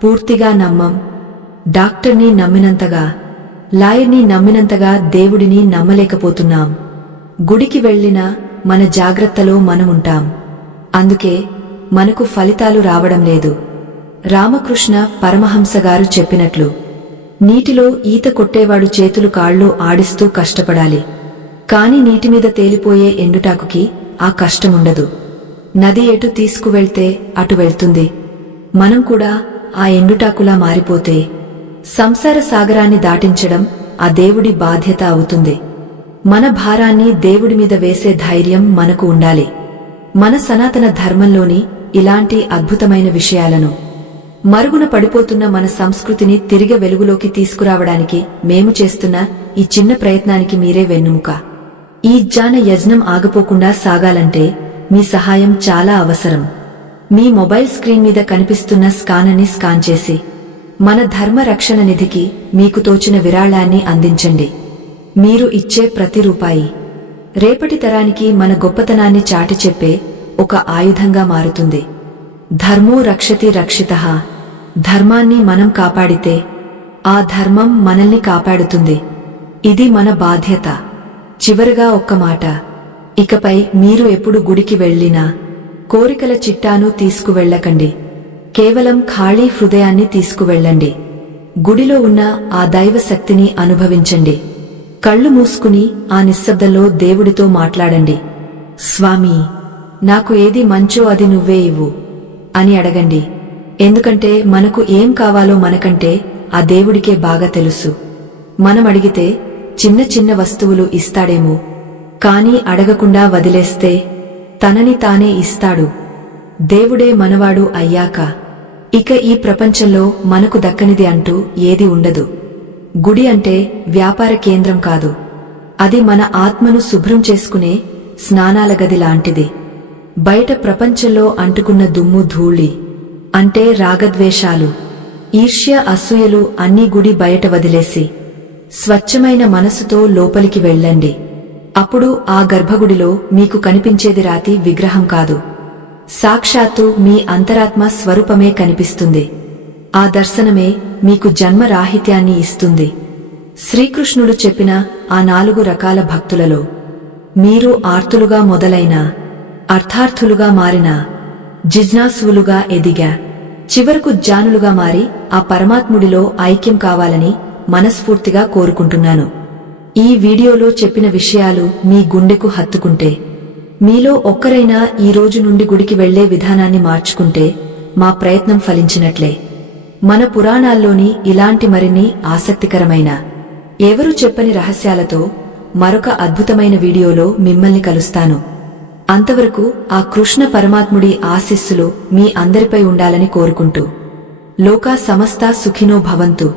పూర్తిగా నమ్మం. డాక్టర్ని నమ్మినంతగా, లాయర్ని నమ్మినంతగా దేవుడిని నమ్మలేకపోతున్నాం. గుడికి వెళ్లినా మన జాగ్రత్తలో మనముంటాం. అందుకే మనకు ఫలితాలు రావడం లేదు. రామకృష్ణ పరమహంసగారు చెప్పినట్లు, నీటిలో ఈత కొట్టేవాడు చేతులు కాళ్ళు ఆడిస్తూ కష్టపడాలి. కాని నీటిమీద తేలిపోయే ఎండుటాకుకి ఆ కష్టముండదు. నది ఎటు తీసుకువెళ్తే అటు వెళ్తుంది. మనం కూడా ఆ ఎండుటాకులా మారిపోతే సంసార సాగరాన్ని దాటించడం ఆ దేవుడి బాధ్యత అవుతుంది. మన భారాన్ని దేవుడి మీద వేసే ధైర్యం మనకు ఉండాలి. మన సనాతన ధర్మంలోని ఇలాంటి అద్భుతమైన విషయాలను, మరుగున పడిపోతున్న మన సంస్కృతిని తిరిగి వెలుగులోకి తీసుకురావడానికి మేము చేస్తున్న ఈ చిన్న ప్రయత్నానికి మీరే వెన్నుముక. ఈ జ్ఞాన యజ్ఞం ఆగిపోకుండా సాగాలంటే మీ సహాయం చాలా అవసరం. మీ మొబైల్ స్క్రీన్ మీద కనిపిస్తున్న స్కానర్ని స్కాన్ చేసి మన ధర్మ రక్షణ నిధికి మీకు తోచిన విరాళాన్ని అందించండి. మీరు ఇచ్చే ప్రతి రూపాయి రేపటి తరానికి మన గొప్పతనాన్ని చాటి చెప్పే ఒక ఆయుధంగా మారుతుంది. ధర్మో రక్షతి రక్షితః. ధర్మాన్ని మనం కాపాడితే ఆ ధర్మం మనల్ని కాపాడుతుంది. ఇది మన బాధ్యత. చివరగా ఒక్క మాట, ఇకపై మీరు ఎప్పుడు గుడికి వెళ్ళినా కోరికల చిట్టాను తీసుకువెళ్లకండి. కేవలం ఖాళీ హృదయాన్ని తీసుకువెళ్ళండి. గుడిలో ఉన్న ఆ దైవ శక్తిని అనుభవించండి. కళ్ళు మూసుకుని ఆ నిశ్శబ్దంలో దేవుడితో మాట్లాడండి. స్వామీ, నాకు ఏది మంచో అది నువ్వే ఇవ్వు అని అడగండి. ఎందుకంటే మనకు ఏం కావాలో మనకంటే ఆ దేవుడికే బాగా తెలుసు. మనం అడిగితే చిన్న చిన్న వస్తువులు ఇస్తాడేమో, కాని అడగకుండా వదిలేస్తే తనని తానే ఇస్తాడు. దేవుడే మనవాడు అయ్యాక ఇక ఈ ప్రపంచంలో మనకు దక్కనిది అంటూ ఏది ఉండదు. గుడి అంటే వ్యాపార కేంద్రం కాదు. అది మన ఆత్మను శుభ్రం చేసుకునే స్నానాల గది లాంటిది. బయట ప్రపంచంలో అంటుకున్న దుమ్ము ధూళి అంటే రాగద్వేషాలు, ఈర్ష్య, అసూయలు అన్నీ గుడి బయట వదిలేసి స్వచ్ఛమైన మనసుతో లోపలికి వెళ్ళండి. అప్పుడు ఆ గర్భగుడిలో మీకు కనిపించేది రాతి విగ్రహం కాదు, సాక్షాత్తు మీ అంతరాత్మ స్వరూపమే కనిపిస్తుంది. ఆ దర్శనమే మీకు జన్మరాహిత్యాన్ని ఇస్తుంది. శ్రీకృష్ణుడు చెప్పిన ఆ 4 రకాల భక్తులలో మీరు ఆర్తులుగా మొదలైన, అర్థార్థులుగా మారిన, జిజ్ఞాసులుగా ఎదిగా, చివరకు జ్ఞానులుగా మారి ఆ పరమాత్ముడిలో ఐక్యం కావాలని మనస్ఫూర్తిగా కోరుకుంటున్నాను. ఈ వీడియోలో చెప్పిన విషయాలు మీ గుండెకు హత్తుకుంటే, మీలో ఒక్కరైనా ఈ రోజు నుండి గుడికి వెళ్లే విధానాన్ని మార్చుకుంటే మా ప్రయత్నం ఫలించినట్లే. మన పురాణాల్లోని ఇలాంటి మరిన్ని ఆసక్తికరమైన, ఎవరు చెప్పని రహస్యాలతో మరొక అద్భుతమైన వీడియోలో మిమ్మల్ని కలుస్తాను. అంతవరకు ఆ కృష్ణ పరమాత్ముడి ఆశీస్సులు మీ అందరిపై ఉండాలని కోరుకుంటూ, లోకా సమస్తా సుఖినో భవంతు.